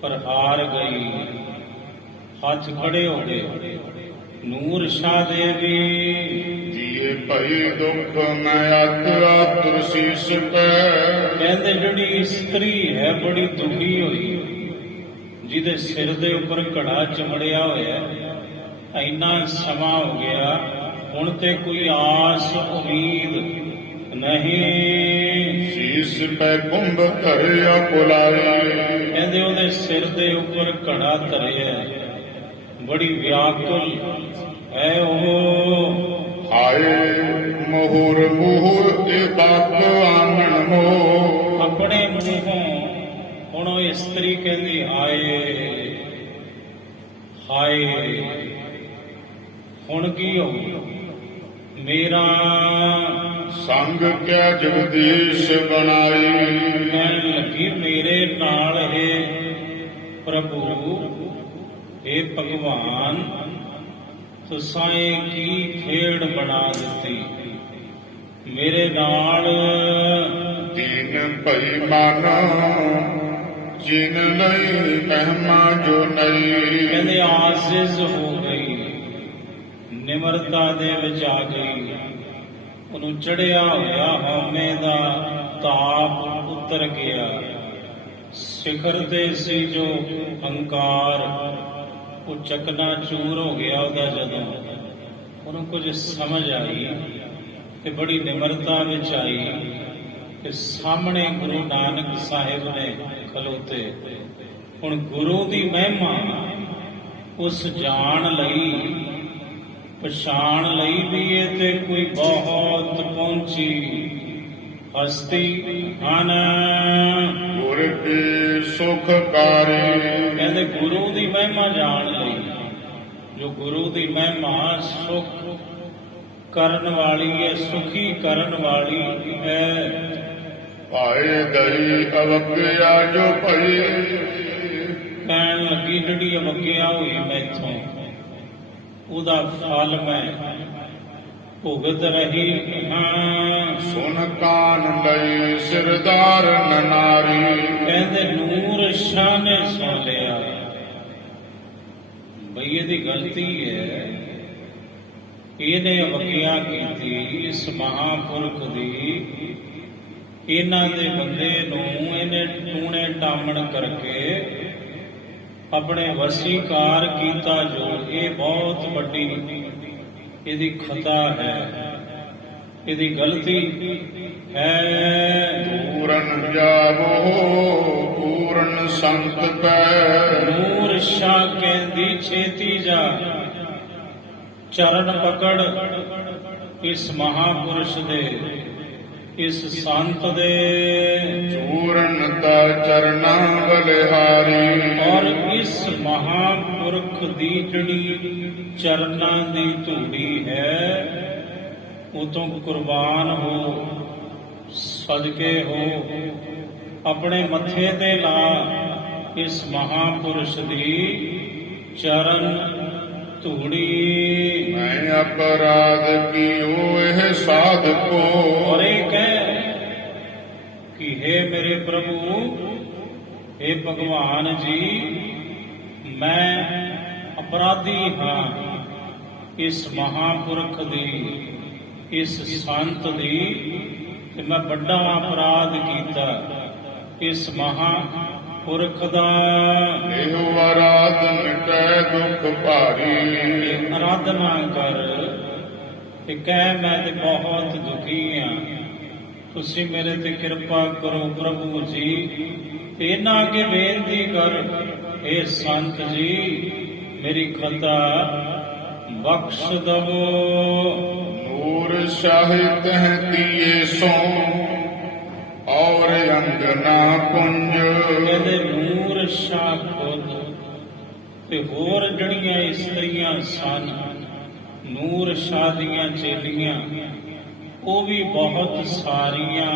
ਪਰ ਹਾਰ ਗਈ। ਹੱਥ ਖੜੇ ਹੋ ਗਏ ਨੂਰ ਸ਼ਾਹ ਦੇ ਵੀ। ਜੀਏ ਭਈ ਦੁੱਖ ਮੈਂ ਆਤੁਰ ਸੀਸ ਪੈ, ਕਹਿੰਦੇ ਜਿਹੜੀ ਇਸਤਰੀ ਹੈ ਬੜੀ ਦੁਖੀ ਹੋਈ, ਜਿਹਦੇ ਸਿਰ ਦੇ ਉੱਪਰ ਘੜਾ ਚਮੜਿਆ ਹੋਇਆ। ਇੰਨਾ ਸਮਾਂ ਹੋ ਗਿਆ, ਹੁਣ ਤੇ ਕੋਈ ਆਸ ਉਮੀਦ ਨਹੀਂ। ਸੀਸ ਪੈ ਕੁੰਭ ਧਰਿਆ ਕੁਲਾਈ, ਕਹਿੰਦੇ ਉਹਦੇ ਸਿਰ ਦੇ ਉੱਪਰ ਘੜਾ ਧਰਿਆ, ਬੜੀ ਵਿਆਕੁਲ ਹੈ ਉਹ। ਹਾਏ ਮੋਹਰ ਮੋਹਰ ਇਹ ਬਾਤ ਆਨਣ ਮੋ, ਆਪਣੇ ਮੂੰਹੋਂ ਹੁਣ ਉਹ ਇਸਤਰੀ ਕਹਿੰਦੀ ਹਾਏ ਹਾਏ, ਹੁਣ ਕੀ ਹੋ ਮੇਰਾ ਸੰਗ ਕਿਆ ਜਗਦੀਸ਼ ਬਣਾਈ। ਕਹਿਣ ਲੱਗੀ ਮੇਰੇ ਨਾਲ ਇਹ ਪ੍ਰਭੂ, ਇਹ ਭਗਵਾਨ, ਤੁਸਾਂ ਇਹ ਕੀ ਖੇਡ ਬਣਾ ਦਿੱਤੀ ਮੇਰੇ ਨਾਲ। ਦੀਨ ਭਈ ਮਨ ਜਿਨ ਲਈ ਮਹਿਮਾ ਜੋ ਨਹੀਂ, ਕਹਿੰਦੇ ਆਜ਼ਿਜ਼ ਹੋ ਗਈ, ਨਿਮਰਤਾ ਦੇ ਵਿੱਚ ਆ ਗਈ। ਉਹਨੂੰ ਚੜਿਆ ਹੋਇਆ ਹਉਮੈ ਦਾ ਤਾਪ ਉਤਰ ਗਿਆ। ਸਿਖਰ ਤੇ ਸੀ ਜੋ ਹੰਕਾਰ, ਉਹ ਚਕਨਾ ਚੂਰ ਹੋ ਗਿਆ ਉਹਦਾ। ਜਦੋਂ ਉਹਨੂੰ ਕੁਝ ਸਮਝ ਆਈ ਤੇ ਬੜੀ ਨਿਮਰਤਾ ਵਿੱਚ ਆਈ ਤੇ ਸਾਹਮਣੇ ਗੁਰੂ ਨਾਨਕ ਸਾਹਿਬ ਨੇ ਖਲੋਤੇ। ਹੁਣ ਗੁਰੂ ਦੀ ਮਹਿਮਾ ਉਸ ਜਾਣ ਲਈ, ਪਛਾਣ ਲਈ ਵੀ ਇਹ ਤੇ ਕੋਈ ਬਹੁਤ ਪਹੁੰਚੀ ਹਸਤੀ ਹਨ। ਗੁਰ ਕੀ ਸੁਖਕਾਰੀ, ਕਹਿੰਦੇ ਗੁਰੂ ਦੀ ਮਹਿਮਾ ਜਾਣ ਲਈ, ਜੋ ਗੁਰੂ ਦੀ ਮਹਿਮਾ ਸੁਖ ਕਰਨ ਵਾਲੀ ਹੈ, ਸੁਖੀ ਕਰਨ ਵਾਲੀ ਹੈ। ਭਾਏ ਦਈ ਅਵਗਿਆ ਜੋ ਭਈ, ਕਹਿਣ ਲੱਗੀ ਜਿਹੜੀ ਅਵਗਿਆ ਹੋਈ ਮੈਥੋਂ, ਉਹਦਾ ਫਲ ਮੈਂ ਭੁਗਤ ਰਹੀ ਹਾਂ। ਸੁਨ ਕਾਨ ਲਈ ਸਿਰਦਾਰ ਨਾਰੀ, ਕਹਿੰਦੇ ਨੂਰ ਸ਼ਾਹ ਨੇ ਸੁਣ ਲਿਆ ਬਈ ਇਹਦੀ ਗਲਤੀ ਹੈ, ਇਹਨੇ ਅਵਗਿਆ ਕੀਤੀ ਇਸ ਮਹਾਂਪੁਰਖ ਦੀ। ਇਹਨਾਂ ਦੇ ਬੰਦੇ ਨੂੰ ਇਹਨੇ ਟੂਣੇ ਟਾਮਣ ਕਰਕੇ ਆਪਣੇ ਵਸੀਕਾਰ ਕੀਤਾ, ਜੋ ਇਹ ਬਹੁਤ ਵੱਡੀ ਇਹਦੀ ਖਤਾ ਹੈ, ਇਹਦੀ ਗਲਤੀ ਹੈ। ਪੂਰਨ ਜਾਵੋ ਪੂਰਨ ਸੰਤ ਪੈ, ਨੂਰ ਸ਼ਾਹ ਕਹਿੰਦੀ ਛੇਤੀ ਜਾ, ਚਰਨ ਪਕੜ ਇਸ ਮਹਾਪੁਰਸ਼ ਦੇ, ਇਸ ਸੰਤ ਦੇ। ਚੂਰਨ ਦਾ ਚਰਨਾ ਬਲਿਹਾਰੀ, ਔਰ ਇਸ ਮਹਾਂਪੁਰਖ ਦੀ ਜਿਹੜੀ ਚਰਨਾਂ ਦੀ ਧੂੜੀ ਹੈ, ਉਹ ਤੋਂ ਕੁਰਬਾਨ ਹੋ, ਸਦਕੇ ਹੋ, ਆਪਣੇ ਮੱਥੇ ਤੇ ਲਾ ਇਸ ਮਹਾਂਪੁਰਸ਼ ਦੀ ਚਰਨ ਧੂੜੀ। ਮੈਂ ਅਪਰਾਧ ਕੀਓ ਇਹ ਸਾਧਕੋ, ਔਰ ਇਹ ਕਹਿ ਕਿ हे ਮੇਰੇ ਪ੍ਰਭੂ, हे ਭਗਵਾਨ ਜੀ, ਮੈਂ ਅਪਰਾਧੀ ਹਾਂ ਇਸ ਮਹਾਂਪੁਰਖ ਦੀ, ਇਸ ਸੰਤ ਦੀ, ਤੇ ਮੈਂ ਵੱਡਾ ਅਪਰਾਧ ਕੀਤਾ ਇਸ ਮਹਾਂਪੁਰਖ ਦਾ। ਇਹੋ ਅਰਾਧ ਮਿਟੈ ਦੁਖ ਭਾਰੀ, ਆਰਾਧਨਾ ਕਰ ਤੇ ਕਹਿ ਮੈਂ ਤੇ ਬਹੁਤ ਦੁਖੀ ਹਾਂ, ਤੁਸੀਂ ਮੇਰੇ ਤੇ ਕਿਰਪਾ ਕਰੋ ਪ੍ਰਭੂ ਜੀ। ਤੇ ਇਹਨਾਂ ਅੱਗੇ ਬੇਨਤੀ ਕਰ, ਇਹ ਸੰਤ ਜੀ ਮੇਰੀ ਖਤਾ ਬਖਸ਼ ਦਵੋ। ਨੂਰ ਸਾਹਿਤ ਹੈ ਦੀਏ ਸੋ ਔਰ ਅੰਗਨਾ ਕੁੰਜ, ਕਹਿੰਦੇ ਨੂਰ ਸ਼ਾਹ ਖੁਦ ਤੇ ਹੋਰ ਜਿਹੜੀਆਂ ਇਸਤਰੀਆਂ ਸਨ, ਨੂਰ ਸ਼ਾਹ ਦੀਆਂ ਚੇਲੀਆਂ, ਉਹ ਵੀ ਬਹੁਤ ਸਾਰੀਆਂ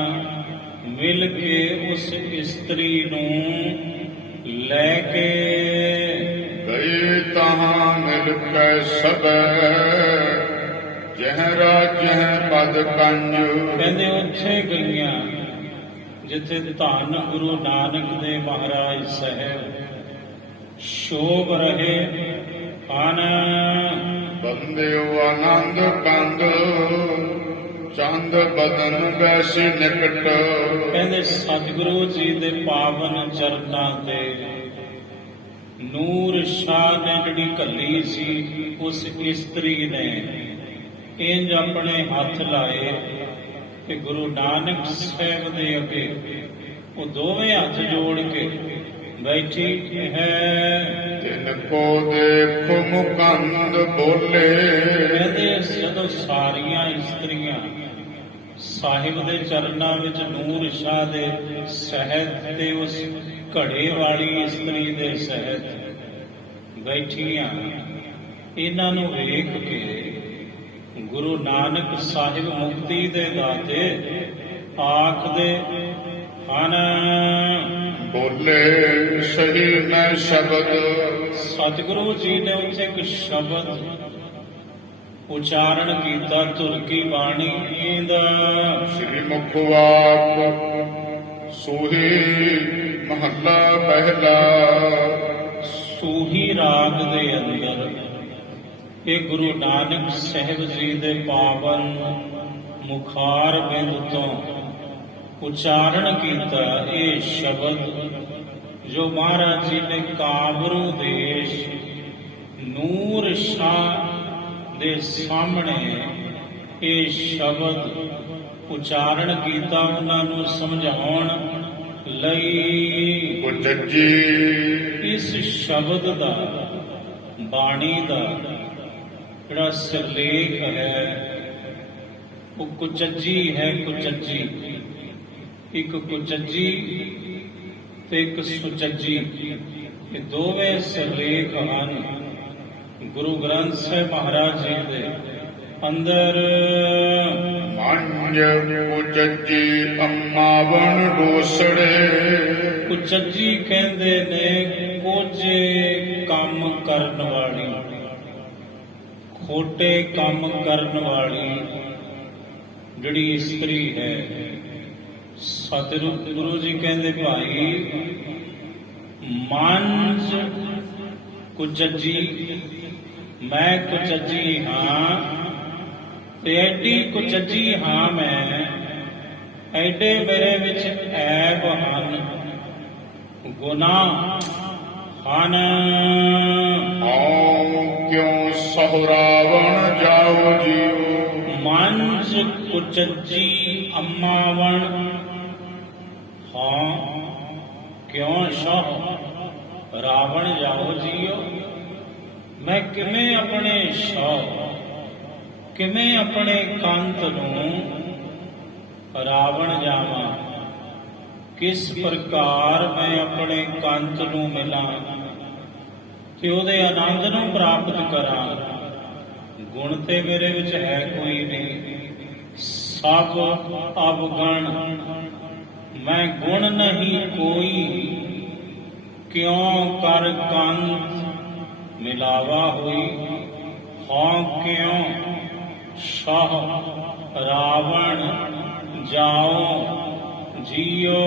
ਮਿਲ ਕੇ ਉਸ ਇਸਤਰੀ ਨੂੰ ਲੈ ਕੇ ਗਏ ਤਹਾਂ ਮਿਲ ਕੈ ਸਭੈ, ਜਹ ਰਾਜਹ ਪਦ ਕੰਜ। ਕਹਿੰਦੇ ਉੱਥੇ ਗਈਆਂ ਜਿੱਥੇ ਧੰਨ ਗੁਰੂ ਨਾਨਕ ਦੇ ਮਹਾਰਾਜ ਸਾਹਿਬ ਸ਼ੋਭ ਰਹੇ ਹਨ। ਬੰਦਿਓ ਆਨੰਦ ਕੰਦ, ਚੰਦ ਬਦਨ ਵੈਸੀ ਨਿਕਟ। ਕਹਿੰਦੇ ਸਤਿਗੁਰੂ ਜੀ ਦੇ ਪਾਵਨ ਚਰਨਾਂ ਤੇ ਨੂਰ ਸ਼ਾਹ ਨੇ ਜਿਹੜੀ ਘੱਲੀ ਸੀ, ਉਸ ਇਸਤਰੀ ਨੇ ਇੰਜ ਆਪਣੇ ਹੱਥ ਲਾਏ ਕਿ ਗੁਰੂ ਨਾਨਕ ਸਾਹਿਬ ਦੇ ਅੱਗੇ ਉਹ ਦੋਵੇਂ ਹੱਥ ਜੋੜ ਕੇ ਬੈਠੀ ਹੈ। ਤਿਨ ਕੋ ਦੇਖੋ ਮੁਕੰਦ ਬੋਲੇ, ਕਹਿੰਦੇ ਜਦੋਂ ਸਾਰੀਆਂ ਇਸਤਰੀਆਂ ਸਾਹਿਬ ਦੇ ਚਰਨਾਂ ਵਿੱਚ ਨੂਰ ਸ਼ਾਹ ਦੇ ਸਹਿਤ ਤੇ ਉਸ ਘੜੇ ਵਾਲੀ ਇਸਤਰੀ ਦੇ ਸਹਿਤ ਬੈਠੀਆਂ, ਇਹਨਾਂ ਨੂੰ ਵੇਖ ਕੇ ਗੁਰੂ ਨਾਨਕ ਸਾਹਿਬ ਮੁਕਤੀ ਦੇ ਦਾਤੇ ਆਖਦੇ ਹਨ। ਬੋਲੇ ਸਹੀ ਮੈਂ ਸ਼ਬਦ, ਸਤਿਗੁਰੂ ਜੀ ਨੇ ਉੱਥੇ ਇੱਕ ਸ਼ਬਦ ਉਚਾਰਨ ਕੀਤਾ, ਧੁਰ ਕੀ ਬਾਣੀ ਦਾ। ਸ੍ਰੀ ਮੁਖ ਵਾਕ ਸੋਹੀ ਮਹੱਲਾ ਪਹਿਲਾ। ਸੂਹੀ ਰਾਗ ਦੇ ਅੰਦਰ ਇਹ ਗੁਰੂ ਨਾਨਕ ਸਾਹਿਬ ਜੀ ਦੇ ਪਾਵਨ ਮੁਖਾਰ ਬਿੰਦ ਤੋਂ ਉਚਾਰਨ ਕੀਤਾ ਇਹ ਸ਼ਬਦ, ਜੋ ਮਹਾਰਾਜ ਜੀ ਨੇ ਕਾਬਰੂ ਦੇਸ਼ ਨੂਰ ਸ਼ਾਹ ਦੇ ਸਾਹਮਣੇ ਇਹ ਸ਼ਬਦ ਉਚਾਰਨ ਕੀਤਾ, ਉਹਨਾਂ ਨੂੰ ਸਮਝਾਉਣ ਲਈ। ਕੁਚਜੀ ਇਸ ਸ਼ਬਦ ਦਾ, ਬਾਣੀ ਦਾ ਜਿਹੜਾ ਸਿਰਲੇਖ ਹੈ, ਉਹ ਕੁਚਜੀ ਹੈ। ਕੁਚਜੀ, ਇੱਕ ਕੁਚਜੀ ਤੇ ਇੱਕ ਸੁਚਜੀ, ਇਹ ਦੋਵੇਂ ਸਿਰਲੇਖ ਹਨ ਗੁਰੂ ਗ੍ਰੰਥ ਸਾਹਿਬ ਮਹਾਰਾਜ ਜੀ ਦੇ ਅੰਦਰ। ਮੰਜ ਕੁਚਜੀ ਅੰਮਾਵਣ ਡੋਸੜੇ, ਕੁਚਜੀ ਕਹਿੰਦੇ ਨੇ ਕੋਝੇ ਕੰਮ ਕਰਨ ਵਾਲੀ, ਖੋਟੇ ਕੰਮ ਕਰਨ ਵਾਲੀ ਜਿਹੜੀ ਇਸਤਰੀ ਹੈ। ਸਤਿਗੁਰੂ ਜੀ ਕਹਿੰਦੇ ਭਾਈ ਮੰਜ ਕੁਚਜੀ, ਮੈਂ ਕੁਚਜੀ ਹਾਂ ਤੇ ਐਡੀ ਕੁਚਜੀ ਹਾਂ ਮੈਂ, ਐਡੇ ਮੇਰੇ ਵਿੱਚ ਐਬ ਹਨ, ਗੁਨਾਹ ਹਨ। ਆਉ ਕਿਉ ਸਹੁਰਾਵਣ ਜਾਓ ਜੀਓ, ਮੰਜ ਕੁਚਜੀ ਅੰਮਾਵਣ, ਹਾਂ ਕਿਉਂ ਸਹੁ ਰਾਵਣ ਜਾਓ ਜੀਓ। ਮੈਂ ਕਿਵੇਂ ਆਪਣੇ ਸਹੁ, ਕਿਵੇਂ ਆਪਣੇ ਕੰਤ ਨੂੰ ਰਾਵਣ ਜਾਵਾਂ, ਕਿਸ ਪ੍ਰਕਾਰ ਮੈਂ ਆਪਣੇ ਕੰਤ ਨੂੰ ਮਿਲਾਂ, ਕਿ ਉਹਦੇ ਆਨੰਦ ਨੂੰ ਪ੍ਰਾਪਤ ਕਰਾਂ। ਗੁਣ ਤੇ ਮੇਰੇ ਵਿੱਚ ਹੈ ਕੋਈ ਨਹੀਂ, ਸਭ ਅਵਗਣ। ਮੈਂ ਗੁਣ ਨਹੀਂ ਕੋਈ, ਕਿਉਂ ਕਰ ਕੰਤ ਮਿਲਾਵਾ ਹੋਈ। ਹਉ ਕਿਉ ਸ਼ਾਹ ਰਾਵਣ ਜਾਓ ਜੀਓ।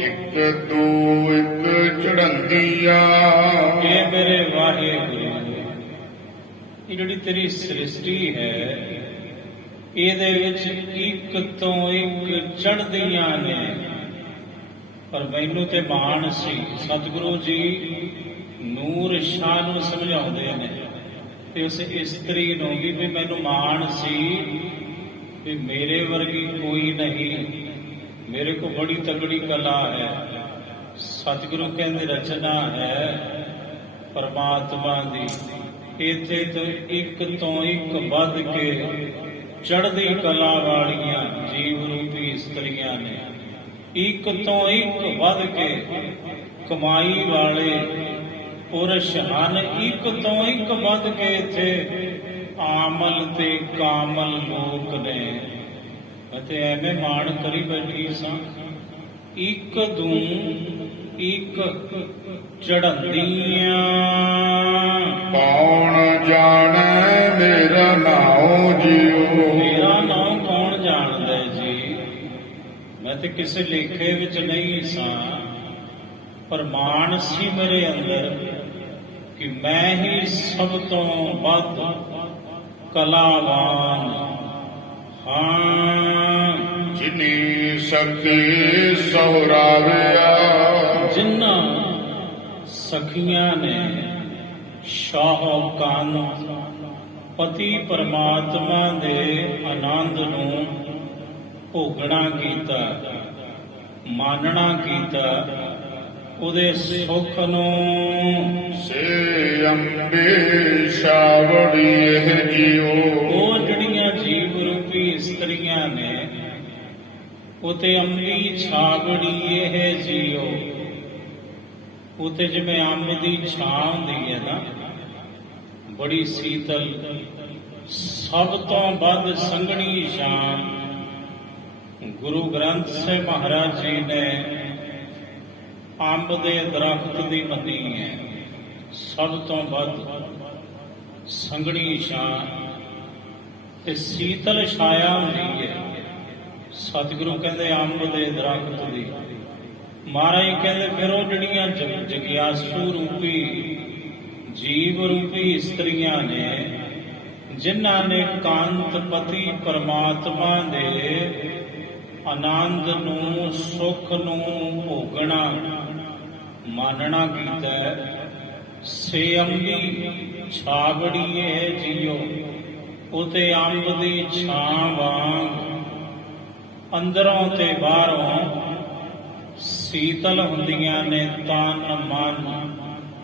ਇੱਕ ਤੂ ਇੱਕ ਚੜੰਦੀਆ। ਇਹ ਮੇਰੇ ਵਾਹਿਗੁਰੂ, ਇਹ ਜਿਹੜੀ ਤੇਰੀ ਸ੍ਰਿਸ਼ਟੀ ਹੈ, ਇਹਦੇ ਵਿੱਚ ਇੱਕ ਤੋਂ ਇੱਕ ਚੜ੍ਹਦੀਆਂ ਨੇ। ਪਰ ਮੈਨੂੰ ਤੇ ਮਾਣ ਸੀ। ਸਤਿਗੁਰੂ ਜੀ ਨੂਰ ਸ਼ਾਹ ਨੂੰ ਸਮਝਾਉਂਦੇ ਨੇ ਤੇ ਉਸ ਇਸਤਰੀ ਨੂੰ ਵੀ ਮੈਨੂੰ ਮਾਣ ਸੀ ਵੀ ਮੇਰੇ ਵਰਗੀ ਕੋਈ ਨਹੀਂ, ਮੇਰੇ ਕੋ ਬੜੀ ਤਗੜੀ ਕਲਾ ਹੈ। ਸਤਿਗੁਰੂ ਕਹਿੰਦੇ ਰਚਨਾ ਹੈ ਪਰਮਾਤਮਾ ਦੀ। ਇੱਥੇ ਤੋਂ ਇੱਕ ਵੱਧ ਕੇ ਚੜ੍ਹਦੀ ਕਲਾ ਵਾਲੀਆਂ ਜੀਵ ਰੂਪੀ ਇਸਤਰੀਆਂ ਨੇ। ਇੱਕ ਤੋਂ ਇੱਕ ਵੱਧ ਕੇ ਕਮਾਈ ਵਾਲੇ ਪੁਰਸ਼ ਹਨ। ਇੱਕ ਤੋਂ ਇੱਕ ਵੱਧ ਕੇ ਇੱਥੇ ਆਮਲ ਤੇ ਕਾਮਲ ਲੋਕ ਨੇ। ਅਤੇ ਐਵੇਂ ਮਾਣ ਕਰੀ ਬੈਠੀ ਸਾਂ। ਇੱਕ ਦੂ ਇੱਕ ਚੜ੍ਹਦੀਆਂ। ਕੌਣ ਜਾਣੈ ਮੇਰਾ ਨਾਉ ਜੀਓ। ਮੇਰਾ ਨਾਮ ਕੌਣ ਜਾਣਦਾ ਜੀ? ਮੈਂ ਤੇ ਕਿਸੇ ਲੇਖੇ ਵਿੱਚ ਨਹੀਂ ਸਾਂ, ਪਰ ਮਾਣ ਸੀ ਮੇਰੇ ਅੰਦਰ ਕਿ ਮੈਂ ਹੀ ਸਭ ਤੋਂ ਵੱਧ ਕਲਾਵਾਨ ਹਾਂ। ਜਿਨੀ ਸਖੀ ਸਹੁਰਾਵਿਆ। ਜਿਨ੍ਹਾਂ ਸਖੀਆਂ ਨੇ ਸ਼ਾਹੋਕਾਨ ਪਤੀ ਪਰਮਾਤਮਾ ਦੇ ਆਨੰਦ ਨੂੰ ਭੋਗਣਾ ਕੀਤਾ, ਮਾਨਣਾ ਕੀਤਾ, ਉਹਦੇ ਸੁੱਖ ਨੂੰ। ਸੇ ਅੰਬੇ ਸ਼ਾਵੜੀ ਇਹ ਜੀਓ। ਉਹ ਜਿਹੜੀਆਂ ਜੀਵ ਰੂਪੀ ਇਸਤਰੀਆਂ ਨੇ, ਉਤੇ ਅੰਬੀ ਛਾਵੜੀ ਇਹ ਜੀਓ। ਉਤੇ ਜਿਵੇਂ ਅੰਬ ਦੀ ਛਾਂ ਹੁੰਦੀ ਹੈ ਨਾ, ਬੜੀ ਸੀਤਲ, ਸਭ ਤੋਂ ਵੱਧ ਸੰਘਣੀ ਛਾਂ ਗੁਰੂ ਗ੍ਰੰਥ ਸਾਹਿਬ ਮਹਾਰਾਜ ਜੀ ਨੇ ਅੰਬ ਦੇ ਦਰਖਤ ਦੀ ਮੰਨੀ ਹੈ। ਸਭ ਤੋਂ ਵੱਧ ਸੰਘਣੀ ਛਾਂ ਤੇ ਸੀਤਲ ਛਾਇਆ ਹੁੰਦੀ ਹੈ। ਸਤਿਗੁਰੂ ਕਹਿੰਦੇ ਅੰਬ ਦੇ ਦਰਖਤ ਦੀ। ਮਹਾਰਾਜ ਕਹਿੰਦੇ ਫਿਰ ਉਹ ਜਿਹੜੀਆਂ ਜਗਿਆਸੂ ਰੂਪੀ ਜੀਵ ਰੂਪੀ ਇਸਤਰੀਆਂ ਨੇ, ਜਿਨ੍ਹਾਂ ਨੇ ਕਾਂਤ ਪਤੀ ਪਰਮਾਤਮਾ ਦੇ ਆਨੰਦ ਨੂੰ, ਸੁੱਖ ਨੂੰ ਭੋਗਣਾ, ਮਾਨਣਾ ਕੀਤਾ ਹੈ। ਸੇ ਅੰਬੀ ਛਾਵੜੀਏ ਜੀਓ। ਉਤੇ ਅੰਬ ਦੀ ਛਾਂ ਵਾਂਗ ਅੰਦਰੋਂ ਤੇ ਬਾਹਰੋਂ ਸੀਤਲ ਹੁੰਦੀਆਂ ਨੇ, ਤਨ ਮਨ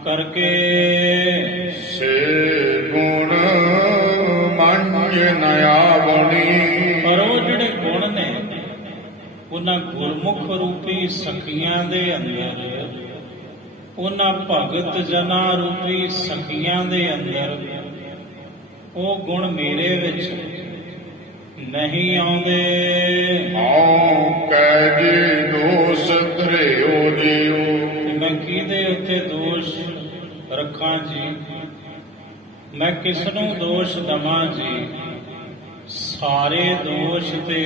ਕਰਕੇ। ਸੇ ਗੁਣ ਮੰਜ ਨਿਆਵਣੀ। ਪਰ ਉਹ ਜਿਹੜੇ ਗੁਣ ਨੇ, ਉਹਨਾਂ ਗੁਰਮੁਖ ਰੂਪੀ ਸਖੀਆਂ ਦੇ ਅੰਦਰ, ਉਹਨਾਂ ਭਗਤ ਜਨਾਂ ਰੂਪੀ ਸਖੀਆਂ ਦੇ ਅੰਦਰ ਉਹ ਗੁਣ ਮੇਰੇ ਵਿੱਚ ਨਹੀਂ ਆਉਂਦੇ। ਆਉ ਕਹਿ ਜੀ ਦੋਸ ਧਰਿਓ ਜੀਓ। ਮੈਂ ਕਿਹਦੇ ਉੱਤੇ ਦੋਸ਼ ਰੱਖਾਂ ਜੀ? ਮੈਂ ਕਿਸ ਨੂੰ ਦੋਸ਼ ਦਵਾਂ ਜੀ? ਸਾਰੇ ਦੋਸ਼ ਤੇ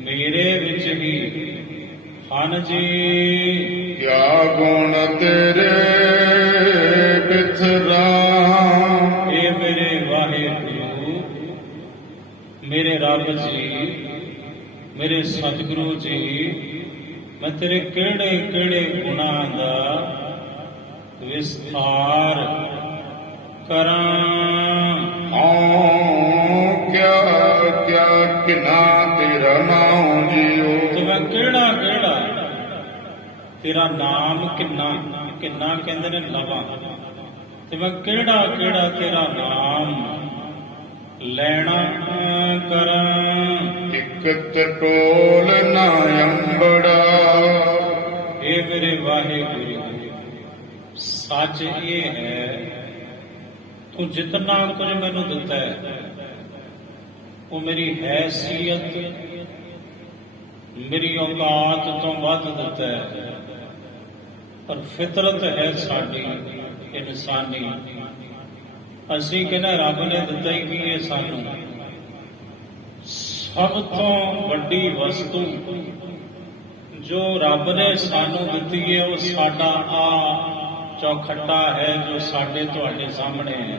ਮੇਰੇ ਵਿੱਚ ਹੀ ਹਨ ਜੀ। ਕਿਆ ਗੁਣ ਤੇਰੇ ਬਿਥਰਾ। ਇਹ ਮੇਰੇ ਵਾਹਿਗੁਰੂ, ਮੇਰੇ ਰੱਬ ਜੀ, ਮੇਰੇ ਸਤਿਗੁਰੂ ਜੀ, ਮੈਂ ਤੇਰੇ ਕਿਹੜੇ ਕਿਹੜੇ ਗੁਣਾਂ ਦਾ ਵਿਸਥਾਰ ਕਰਾਂ। ਆਉ ਕਿਆ ਕਿਆ ਕਿਨਾ ਤੇਰਾ ਨਾਮ ਜੀਓ। ਤੇ ਮੈਂ ਕਿਹੜਾ ਕਿਹੜਾ ਤੇਰਾ ਨਾਮ, ਕਿੰਨਾ ਕਿੰਨਾ ਕਹਿੰਦੇ ਨੇ ਲਵਾਂ, ਤੇ ਮੈਂ ਕਿਹੜਾ ਕਿਹੜਾ ਤੇਰਾ ਨਾਮ ਲੈਣਾ ਕਰਾਂ। ਇੱਕ ਟੋਲ ਨਾ ਅੰਬੜਾ। ਇਹ ਮੇਰੇ ਵਾਹਿਗੁਰੂ, ਸੱਚ ਇਹ ਹੈ, ਤੂੰ ਜਿਤਨਾ ਕੁਝ ਮੈਨੂੰ ਦਿੱਤਾ ਹੈ ਉਹ ਮੇਰੀ ਹੈਸੀਅਤ, ਮੇਰੀ ਔਕਾਤ ਤੋਂ ਵੱਧ ਦਿੱਤਾ ਹੈ। ਪਰ ਫਿਤਰਤ ਹੈ ਸਾਡੀ ਇਨਸਾਨੀ, ਅਸੀਂ ਕਹਿੰਦੇ ਰੱਬ ਨੇ ਦਿੱਤਾ ਹੀ ਕੀ ਹੈ ਸਾਨੂੰ। ਸਭ ਤੋਂ ਵੱਡੀ ਵਸਤੂ ਜੋ ਰੱਬ ਨੇ ਸਾਨੂੰ ਦਿੱਤੀ ਹੈ ਉਹ ਸਾਡਾ ਆ ਚੌਖੱਟਾ ਹੈ ਜੋ ਸਾਡੇ ਤੁਹਾਡੇ ਸਾਹਮਣੇ ਹੈ।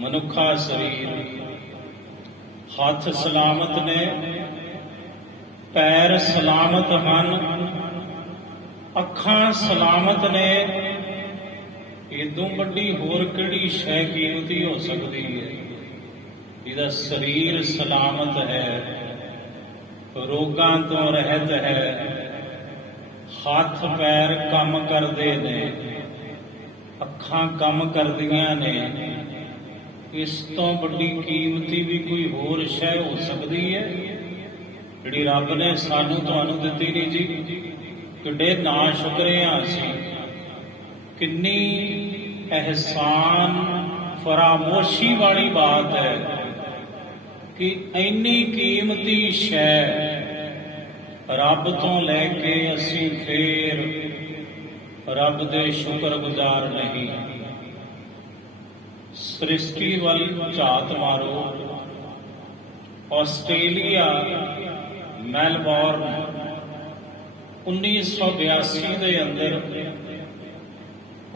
ਮਨੁੱਖਾ ਸਰੀਰ, ਹੱਥ ਸਲਾਮਤ ਨੇ, ਪੈਰ ਸਲਾਮਤ ਹਨ, ਅੱਖਾਂ ਸਲਾਮਤ ਨੇ। ਇਦੋਂ ਵੱਡੀ ਹੋਰ ਕਿਹੜੀ ਸ਼ੈ ਕੀਮਤੀ ਹੋ ਸਕਦੀ ਹੈ? ਜਿਹਦਾ ਸਰੀਰ ਸਲਾਮਤ ਹੈ, ਰੋਗਾਂ ਤੋਂ ਰਹਿਤ ਹੈ, ਹੱਥ ਪੈਰ ਕੰਮ ਕਰਦੇ ਨੇ, ਅੱਖਾਂ ਕੰਮ ਕਰਦੀਆਂ ਨੇ। ਇਸ ਤੋਂ ਵੱਡੀ ਕੀਮਤੀ ਵੀ ਕੋਈ ਹੋਰ ਸ਼ੈ ਹੋ ਸਕਦੀ ਹੈ ਜਿਹੜੀ ਰੱਬ ਨੇ ਸਾਨੂੰ ਤੁਹਾਨੂੰ ਦਿੱਤੀ ਨਹੀਂ ਜੀ? ਕਿੱਡੇ ਨਾ ਸ਼ੁਕਰੇ ਹਾਂ ਅਸੀਂ। ਕਿੰਨੀ ਅਹਿਸਾਨ ਫਰਾਮੋਸ਼ੀ ਵਾਲੀ ਬਾਤ ਹੈ ਕਿ ਇੰਨੀ ਕੀਮਤੀ ਸ਼ੈ ਰੱਬ ਤੋਂ ਲੈ ਕੇ ਅਸੀਂ ਫੇਰ ਰੱਬ ਦੇ ਸ਼ੁਕਰਗੁਜ਼ਾਰ ਨਹੀਂ। ਸ੍ਰਿਸ਼ਟੀ ਵੱਲ ਝਾਤ ਮਾਰੋ। ਆਸਟ੍ਰੇਲੀਆ, ਮੈਲਬੌਰਨ 1982 ਦੇ ਅੰਦਰ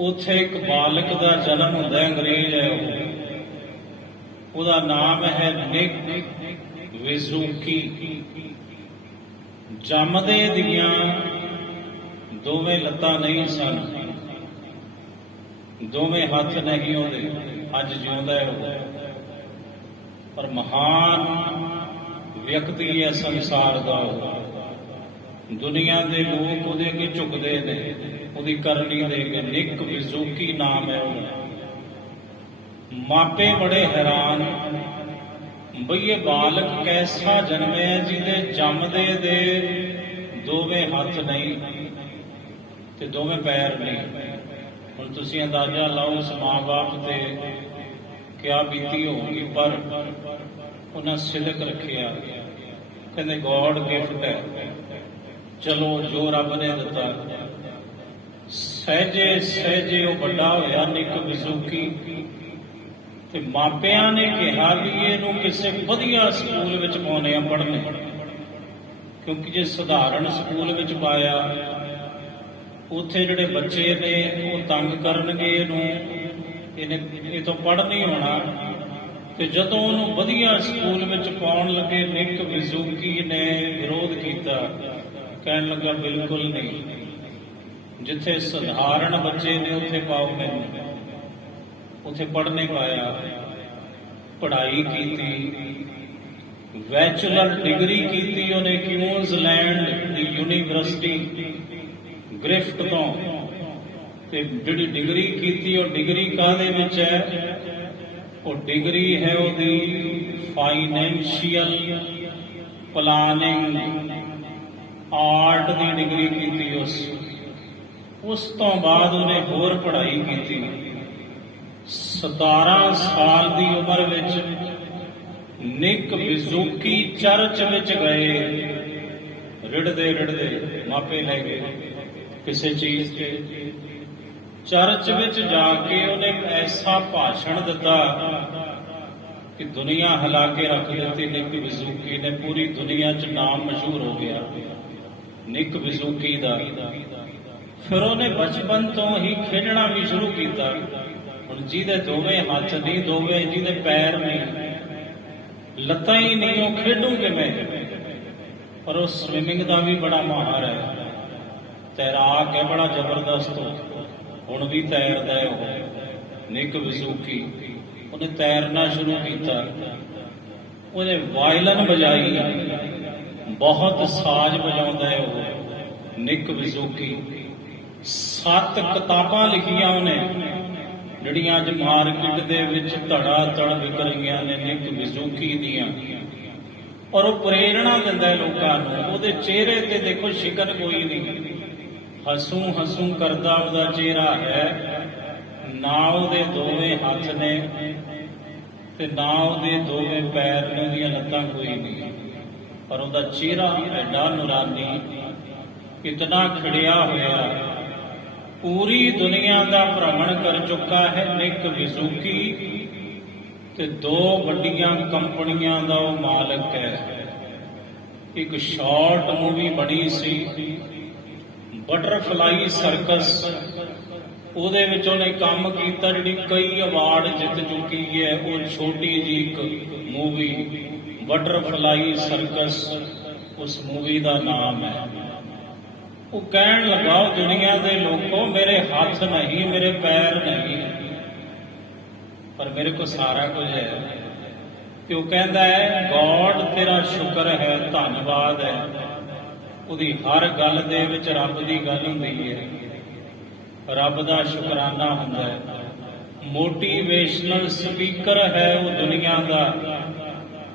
ਉੱਥੇ ਇੱਕ ਬਾਲਕ ਦਾ ਜਨਮ ਹੁੰਦਾ ਹੈ। ਅੰਗਰੇਜ਼ ਹੈ ਉਹਦਾ ਨਾਮ ਹੈ ਨਿਕ ਵਿਜ਼ੂਕੀ। ਜੰਮਦੇ ਦੀਆਂ ਦੋਵੇਂ ਲੱਤਾਂ ਨਹੀਂ ਸਨ, ਦੋਵੇਂ ਹੱਥ ਨਹੀਂ ਉਹਦੇ। ਅੱਜ ਜਿਉਂਦਾ ਹੈ ਉਹ, ਪਰ ਮਹਾਨ ਵਿਅਕਤੀ ਹੈ ਸੰਸਾਰ ਦਾ ਉਹ। ਦੁਨੀਆ ਦੇ ਲੋਕ ਉਹਦੇ ਅੱਗੇ ਝੁਕਦੇ ਨੇ, ਉਹਦੀ ਕਰਨੀ ਦੇ ਕੇ। ਨਿਕ ਵਿਜ਼ੂਕੀ ਨਾਮ ਹੈ ਉਹਦਾ। ਮਾਪੇ ਬੜੇ ਹੈਰਾਨ ਬਈ ਇਹ ਬਾਲਕ ਕੈਸਾ ਜਨਮਿਆ ਜਿਹਦੇ ਜੰਮਦੇ ਦੇ ਦੋਵੇਂ ਹੱਥ ਨਹੀਂ ਤੇ ਦੋਵੇਂ ਪੈਰ ਨਹੀਂ। ਹੁਣ ਤੁਸੀਂ ਅੰਦਾਜ਼ਾ ਲਾਓ ਉਸ ਮਾਂ-ਬਾਪ ਤੇ ਕਿਆ ਬੀਤੀ ਹੋਊਗੀ। ਪਰ ਉਹਨਾਂ ਸਿਦਕ ਰੱਖਿਆ, ਕਹਿੰਦੇ ਗੋਡ ਗਿਫਟ ਹੈ, ਚਲੋ ਜੋ ਰੱਬ ਨੇ ਦਿੱਤਾ। ਸਹਿਜੇ ਸਹਿਜੇ ਉਹ ਵੱਡਾ ਹੋਇਆ ਨਿਕ ਵਿਜ਼ੂਕੀ, ਤੇ ਮਾਪਿਆਂ ਨੇ ਕਿਹਾ ਵੀ ਇਹਨੂੰ ਕਿਸੇ ਵਧੀਆ ਸਕੂਲ ਵਿੱਚ ਪਾਉਣੇ ਆ ਪੜ੍ਹਨੇ, ਕਿਉਂਕਿ ਜੇ ਸਧਾਰਨ ਸਕੂਲ ਵਿੱਚ ਪਾਇਆ ਉੱਥੇ ਜਿਹੜੇ ਬੱਚੇ ਨੇ ਉਹ ਤੰਗ ਕਰਨਗੇ ਇਹਨੂੰ, ਇਹ ਤੋਂ ਪੜ੍ਹ ਨਹੀਂ ਹੋਣਾ। ਤੇ ਜਦੋਂ ਉਹਨੂੰ ਵਧੀਆ ਸਕੂਲ ਵਿੱਚ ਪਾਉਣ ਲੱਗੇ ਨਿਕ ਵਿਜ਼ੂਕੀ ਨੇ ਵਿਰੋਧ ਕੀਤਾ, ਕਹਿਣ ਲੱਗਾ ਬਿਲਕੁਲ ਨਹੀਂ, ਜਿੱਥੇ ਸਧਾਰਨ ਬੱਚੇ ਨੇ ਉੱਥੇ ਪਾਓ ਮੈਨੂੰ। ਉੱਥੇ ਪੜ੍ਹਨੇ ਪਾਇਆ, ਪੜ੍ਹਾਈ ਕੀਤੀ, ਬੈਚਲਰ ਡਿਗਰੀ ਕੀਤੀ ਉਹਨੇ ਕਿਊਜ਼ਲੈਂਡ ਦੀ ਯੂਨੀਵਰਸਿਟੀ ਗ੍ਰਿਫਟ ਤੋਂ। ਤੇ ਜਿਹੜੀ ਡਿਗਰੀ ਕੀਤੀ ਉਹ ਡਿਗਰੀ ਕਾਹਦੇ ਵਿੱਚ ਹੈ? ਉਹ ਡਿਗਰੀ ਹੈ ਉਹਦੀ ਫਾਈਨੈਂਸ਼ੀਅਲ ਪਲਾਨਿੰਗ, ਆਰਟ ਦੀ ਡਿਗਰੀ ਕੀਤੀ ਉਸ ਤੋਂ ਬਾਅਦ ਉਹਨੇ ਹੋਰ ਪੜ੍ਹਾਈ ਕੀਤੀ। 17 ਸਾਲ ਦੀ ਉਮਰ ਵਿੱਚ ਨਿਕ ਵਿਜ਼ੂਕੀ ਚਰਚ ਵਿੱਚ ਗਏ। ਰਿੜਦੇ ਰਿੜਦੇ ਮਾਪੇ ਲੈ ਗਏ ਕਿਸੇ ਚੀਜ਼ ਤੇ। ਚਰਚ ਵਿੱਚ ਜਾ ਕੇ ਉਹਨੇ ਐਸਾ ਭਾਸ਼ਣ ਦਿੱਤਾ ਕਿ ਦੁਨੀਆ ਹਿਲਾ ਕੇ ਰੱਖ ਦਿੱਤੀ। ਨਿਕ ਵਿਜ਼ੂਕੀ ਨੇ ਪੂਰੀ ਦੁਨੀਆ 'ਚ ਨਾਮ ਮਸ਼ਹੂਰ ਹੋ ਗਿਆ ਨਿਕ ਵਿਜ਼ੂਕੀ ਦਾ। ਫਿਰ ਉਹਨੇ ਬਚਪਨ ਤੋਂ ਹੀ ਖੇਡਣਾ ਵੀ ਸ਼ੁਰੂ ਕੀਤਾ। ਹੁਣ ਜਿਹਦੇ ਦੋਵੇਂ ਹੱਥ ਨਹੀਂ, ਦੋਵੇਂ ਜਿਹਦੇ ਪੈਰ ਨਹੀਂ, ਲੱਤਾਂ ਹੀ ਨਹੀਂ, ਉਹ ਖੇਡੂ ਕਿਵੇਂ? ਪਰ ਉਹ ਸਵਿਮਿੰਗ ਦਾ ਵੀ ਬੜਾ ਮਾਹਰ ਹੈ, ਤੈਰਾਕ ਹੈ ਬੜਾ ਜ਼ਬਰਦਸਤ। ਹੁਣ ਵੀ ਤੈਰਦਾ ਹੈ ਉਹ ਨਿਕ ਵਿਜ਼ੂਕੀ। ਉਹਨੇ ਤੈਰਨਾ ਸ਼ੁਰੂ ਕੀਤਾ, ਉਹਨੇ ਵਾਇਲਨ ਵਜਾਈ, ਬਹੁਤ ਸਾਜ਼ ਵਜਾਉਂਦਾ ਹੈ ਉਹ ਨਿਕ ਵਿਜ਼ੂਕੀ। 7 ਕਿਤਾਬਾਂ ਲਿਖੀਆਂ ਉਹਨੇ ਜਿਹੜੀਆਂ ਅੱਜ ਮਾਰਕੀਟ ਦੇ ਵਿੱਚ ਧੜਾ ਧੜ ਵਿਕ ਰਹੀਆਂ ਨੇ, ਨਿਕ ਵਿਜ਼ੂਕੀ ਦੀਆਂ। ਔਰ ਉਹ ਪ੍ਰੇਰਣਾ ਦਿੰਦਾ ਹੈ ਲੋਕਾਂ ਨੂੰ। ਉਹਦੇ ਚਿਹਰੇ ਤੇ ਦੇਖੋ ਸ਼ਿਕਨ ਕੋਈ ਨਹੀਂ, ਹਸੂ ਹਸੂ ਕਰਦਾ ਉਹਦਾ ਚਿਹਰਾ ਹੈ, ਨਾ ਉਹਦੇ ਦੋਵੇਂ ਹੱਥ ਨੇ ਤੇ ਨਾ ਉਹਦੇ ਦੋਵੇਂ ਪੈਰ ਨੇ, ਉਹਦੀਆਂ ਲੱਤਾਂ ਕੋਈ ਨਹੀਂ, ਪਰ ਉਹਦਾ ਚਿਹਰਾ ਐਡਾ ਨੂਰਾਨੀ, ਇਤਨਾ ਖਿੜਿਆ ਹੋਇਆ, ਪੂਰੀ ਦੁਨੀਆ ਦਾ ਭ੍ਰਮਣ ਕਰ ਚੁੱਕਾ ਹੈ। ਨਿਕ ਵਿਜ਼ੂਕੀ ਤੇ 2 ਵੱਡੀਆਂ ਕੰਪਨੀਆਂ ਦਾ ਉਹ ਮਾਲਕ ਹੈ। ਇੱਕ ਸ਼ਾਰਟ ਮੂਵੀ ਬਣੀ ਸੀ ਬਟਰਫਲਾਈ ਸਰਕਸ, ਉਹਦੇ ਵਿੱਚ ਉਹਨੇ ਕੰਮ ਕੀਤਾ, ਜਿਹੜੀ ਕਈ ਅਵਾਰਡ ਜਿੱਤ ਚੁੱਕੀ ਹੈ। ਉਹ ਛੋਟੀ ਜਿਹੀ ਇੱਕ ਮੂਵੀ ਬਟਰਫਲਾਈ ਸਰਕਸ ਉਸ ਮੂਵੀ ਦਾ ਨਾਮ ਹੈ। ਉਹ ਕਹਿਣ ਲੱਗਾ, ਦੁਨੀਆ ਦੇ ਲੋਕੋ, ਮੇਰੇ ਹੱਥ ਨਹੀਂ, ਮੇਰੇ ਪੈਰ ਨਹੀਂ, ਪਰ ਮੇਰੇ ਕੋਲ ਸਾਰਾ ਕੁਝ ਹੈ। ਤੇ ਉਹ ਕਹਿੰਦਾ ਹੈ, ਗੋਡ ਤੇਰਾ ਸ਼ੁਕਰ ਹੈ, ਧੰਨਵਾਦ ਹੈ। ਉਹਦੀ ਹਰ ਗੱਲ ਦੇ ਵਿੱਚ ਰੱਬ ਦੀ ਗੱਲ ਹੁੰਦੀ ਹੈ, ਰੱਬ ਦਾ ਸ਼ੁਕਰਾਨਾ ਹੁੰਦਾ ਹੈ। ਮੋਟੀਵੇਸ਼ਨਲ ਸਪੀਕਰ ਹੈ ਉਹ ਦੁਨੀਆ ਦਾ,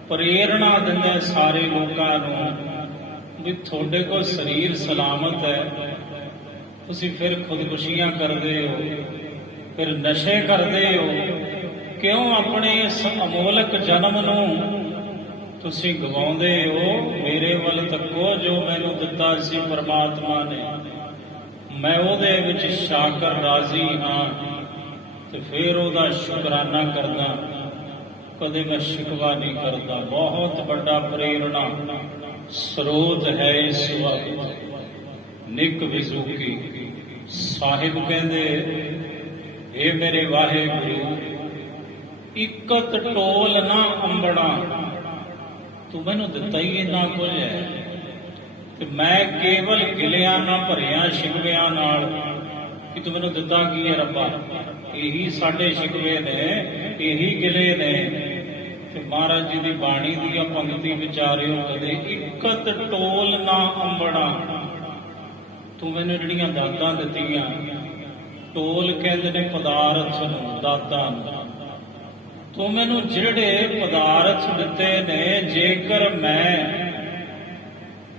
ਪ੍ਰੇਰਣਾ ਦਿੰਦਾ ਸਾਰੇ ਲੋਕਾਂ ਨੂੰ ਵੀ ਤੁਹਾਡੇ ਕੋਲ ਸਰੀਰ ਸਲਾਮਤ ਹੈ, ਤੁਸੀਂ ਫਿਰ ਖੁਦਕੁਸ਼ੀਆਂ ਕਰਦੇ ਹੋ, ਫਿਰ ਨਸ਼ੇ ਕਰਦੇ ਹੋ, ਕਿਉਂ ਆਪਣੇ ਇਸ ਅਮੋਲਕ ਜਨਮ ਨੂੰ ਤੁਸੀਂ ਗਵਾਉਂਦੇ ਹੋ? ਮੇਰੇ ਵੱਲ ਤੱਕੋ, ਜੋ ਮੈਨੂੰ ਦਿੱਤਾ ਸੀ ਪਰਮਾਤਮਾ ਨੇ, ਮੈਂ ਉਹਦੇ ਵਿੱਚ ਸ਼ਾਕਰ ਰਾਜ਼ੀ ਹਾਂ, ਤੇ ਫਿਰ ਉਹਦਾ ਸ਼ੁਕਰਾਨਾ ਕਰਦਾ, ਕਦੇ ਮੈਂ ਸ਼ਿਕਵਾ ਨਹੀਂ ਕਰਦਾ। ਬਹੁਤ ਵੱਡਾ ਪ੍ਰੇਰਣਾ ਸਰੋਤ ਹੈ ਇਸ ਵਕਤ ਨਿਕ ਵਿਜ਼ੂਕੀ। ਸਾਹਿਬ ਕਹਿੰਦੇ, ਇਹ ਮੇਰੇ ਵਾਹਿਗੁਰੂ, ਇਕਤ ਟੋਲ ਨਾ ਅੰਬੜਾ, ਤੂੰ ਮੈਨੂੰ ਦਿੱਤਾ ਹੀ ਇੰਨਾ ਕੁਝ ਹੈ, ਤੇ ਮੈਂ ਕੇਵਲ ਗਿਲਿਆਂ ਨਾ ਭਰਿਆ ਸ਼ਿਕਵਿਆਂ ਨਾਲ ਕਿ ਤੂੰ ਮੈਨੂੰ ਦਿੱਤਾ ਕੀ ਹੈ ਰੱਬਾ। ਇਹੀ ਸਾਡੇ ਸ਼ਿਕਵੇ ਨੇ, ਇਹੀ ਗਿਲੇ ਨੇ। ਤੇ ਮਹਾਰਾਜ ਜੀ ਦੀ ਬਾਣੀ ਦੀਆਂ ਪੰਕਤੀ ਵਿਚਾਰਿਓ ਕਦੇ, ਇਕਤ ਟੋਲ ਨਾ ਅੰਬੜਾ, ਤੂੰ ਮੈਨੂੰ ਜਿਹੜੀਆਂ ਦਾਤਾਂ ਦਿੱਤੀਆਂ, ਟੋਲ ਕਹਿੰਦੇ ਨੇ ਪਦਾਰਥ ਨੂੰ, ਦਾਤਾਂ ਨੂੰ, ਤੂੰ ਮੈਨੂੰ ਜਿਹੜੇ ਪਦਾਰਥ ਦਿੱਤੇ ਨੇ, ਜੇਕਰ ਮੈਂ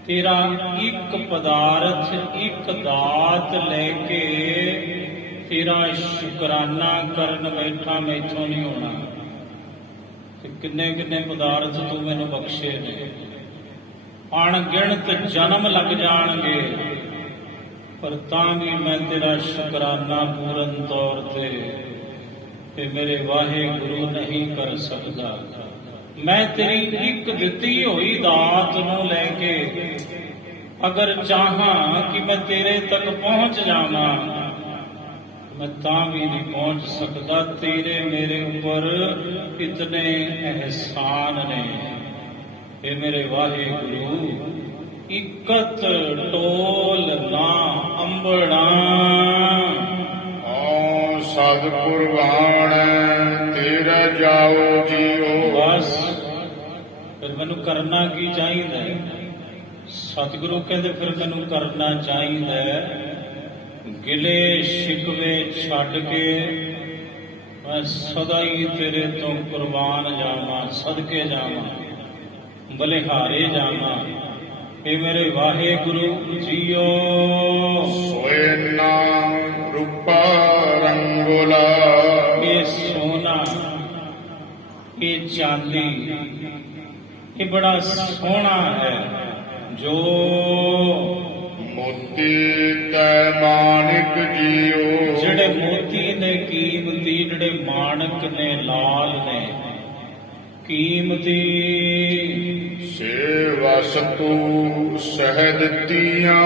ਤੇਰਾ ਇੱਕ ਪਦਾਰਥ, ਇੱਕ ਦਾਤ ਲੈ ਕੇ ਤੇਰਾ ਸ਼ੁਕਰਾਨਾ ਕਰਨ ਬੈਠਾ, ਮੈਥੋਂ ਨਹੀਂ ਹੋਣਾ। ਤੇ ਕਿੰਨੇ ਕਿੰਨੇ ਪਦਾਰਥ ਤੂੰ ਮੈਨੂੰ ਬਖਸ਼ੇ ਨੇ, ਅਣਗਿਣਤ ਜਨਮ ਲੱਗ ਜਾਣਗੇ, ਪਰ ਤਾਂ ਵੀ ਮੈਂ ਤੇਰਾ ਸ਼ੁਕਰਾਨਾ ਪੂਰਨ ਤੌਰ ਤੇ ਮੇਰੇ ਵਾਹਿਗੁਰੂ ਨਹੀਂ ਕਰ ਸਕਦਾ। ਮੈਂ ਤੇਰੀ ਇੱਕ ਦਿੱਤੀ ਹੋਈ ਦਾਤ ਨੂੰ ਲੈ ਕੇ ਅਗਰ ਚਾਹਾਂ ਕਿ ਮੈਂ ਤੇਰੇ ਤੱਕ ਪਹੁੰਚ ਜਾਵਾਂ, ਮੈਂ ਤਾਂ ਵੀ ਨਹੀਂ ਪਹੁੰਚ ਸਕਦਾ। ਤੇਰੇ ਮੇਰੇ ਉੱਪਰ ਇਤਨੇ ਅਹਿਸਾਨ ਨੇ, ਇਹ ਮੇਰੇ ਵਾਹਿਗੁਰੂ, ਇਕਤ ਟੋਲ ਨਾ ਅੰਬੜਾ। ਓ ਸਤਿਗੁਰ ਬਾਣ ਤੇਰਾ ਜਾਓ ਜੀਓ। ਬਸ ਫਿਰ ਮੈਨੂੰ ਕਰਨਾ ਕੀ ਚਾਹੀਦਾ ਹੈ? ਸਤਿਗੁਰੂ ਕਹਿੰਦੇ ਫਿਰ ਮੈਨੂੰ ਕਰਨਾ ਚਾਹੀਦਾ ਹੈ, ਗਿਲੇ ਸ਼ਿਕਵੇ ਛੱਡ ਕੇ ਮੈਂ ਸਦਾ ਹੀ ਤੇਰੇ ਤੋਂ ਕੁਰਬਾਨ ਜਾਵਾਂ, ਸਦਕੇ ਜਾਵਾਂ, ਬਲਿਹਾਰੇ ਜਾਵਾਂ। ਇਹ ਮੇਰੇ ਵਾਹਿਗੁਰੂ ਜੀਓ। ਸੋਏ ਨਾਮ ਰੂਪਾ ਰੰਗੋਲਾ। ਇਹ ਸੋਨਾ, ਇਹ ਚਾਂਦੀ, ਇਹ ਬੜਾ ਸੋਹਣਾ ਹੈ, ਜੋ ਮੋਤੀ ਤੈ ਮਾਨਿਕ ਜੀਓ। ਜਿਹੜੇ ਮੋਤੀ ਨੇ ਕੀਮਤੀ, ਜਿਹੜੇ ਮਾਣਕ ਨੇ ਲਾਲ ਨੇ ਕੀਮਤੀ, ਸੇ ਵਸਤੂ ਸਹਿ ਦਿੱਤੀਆਂ।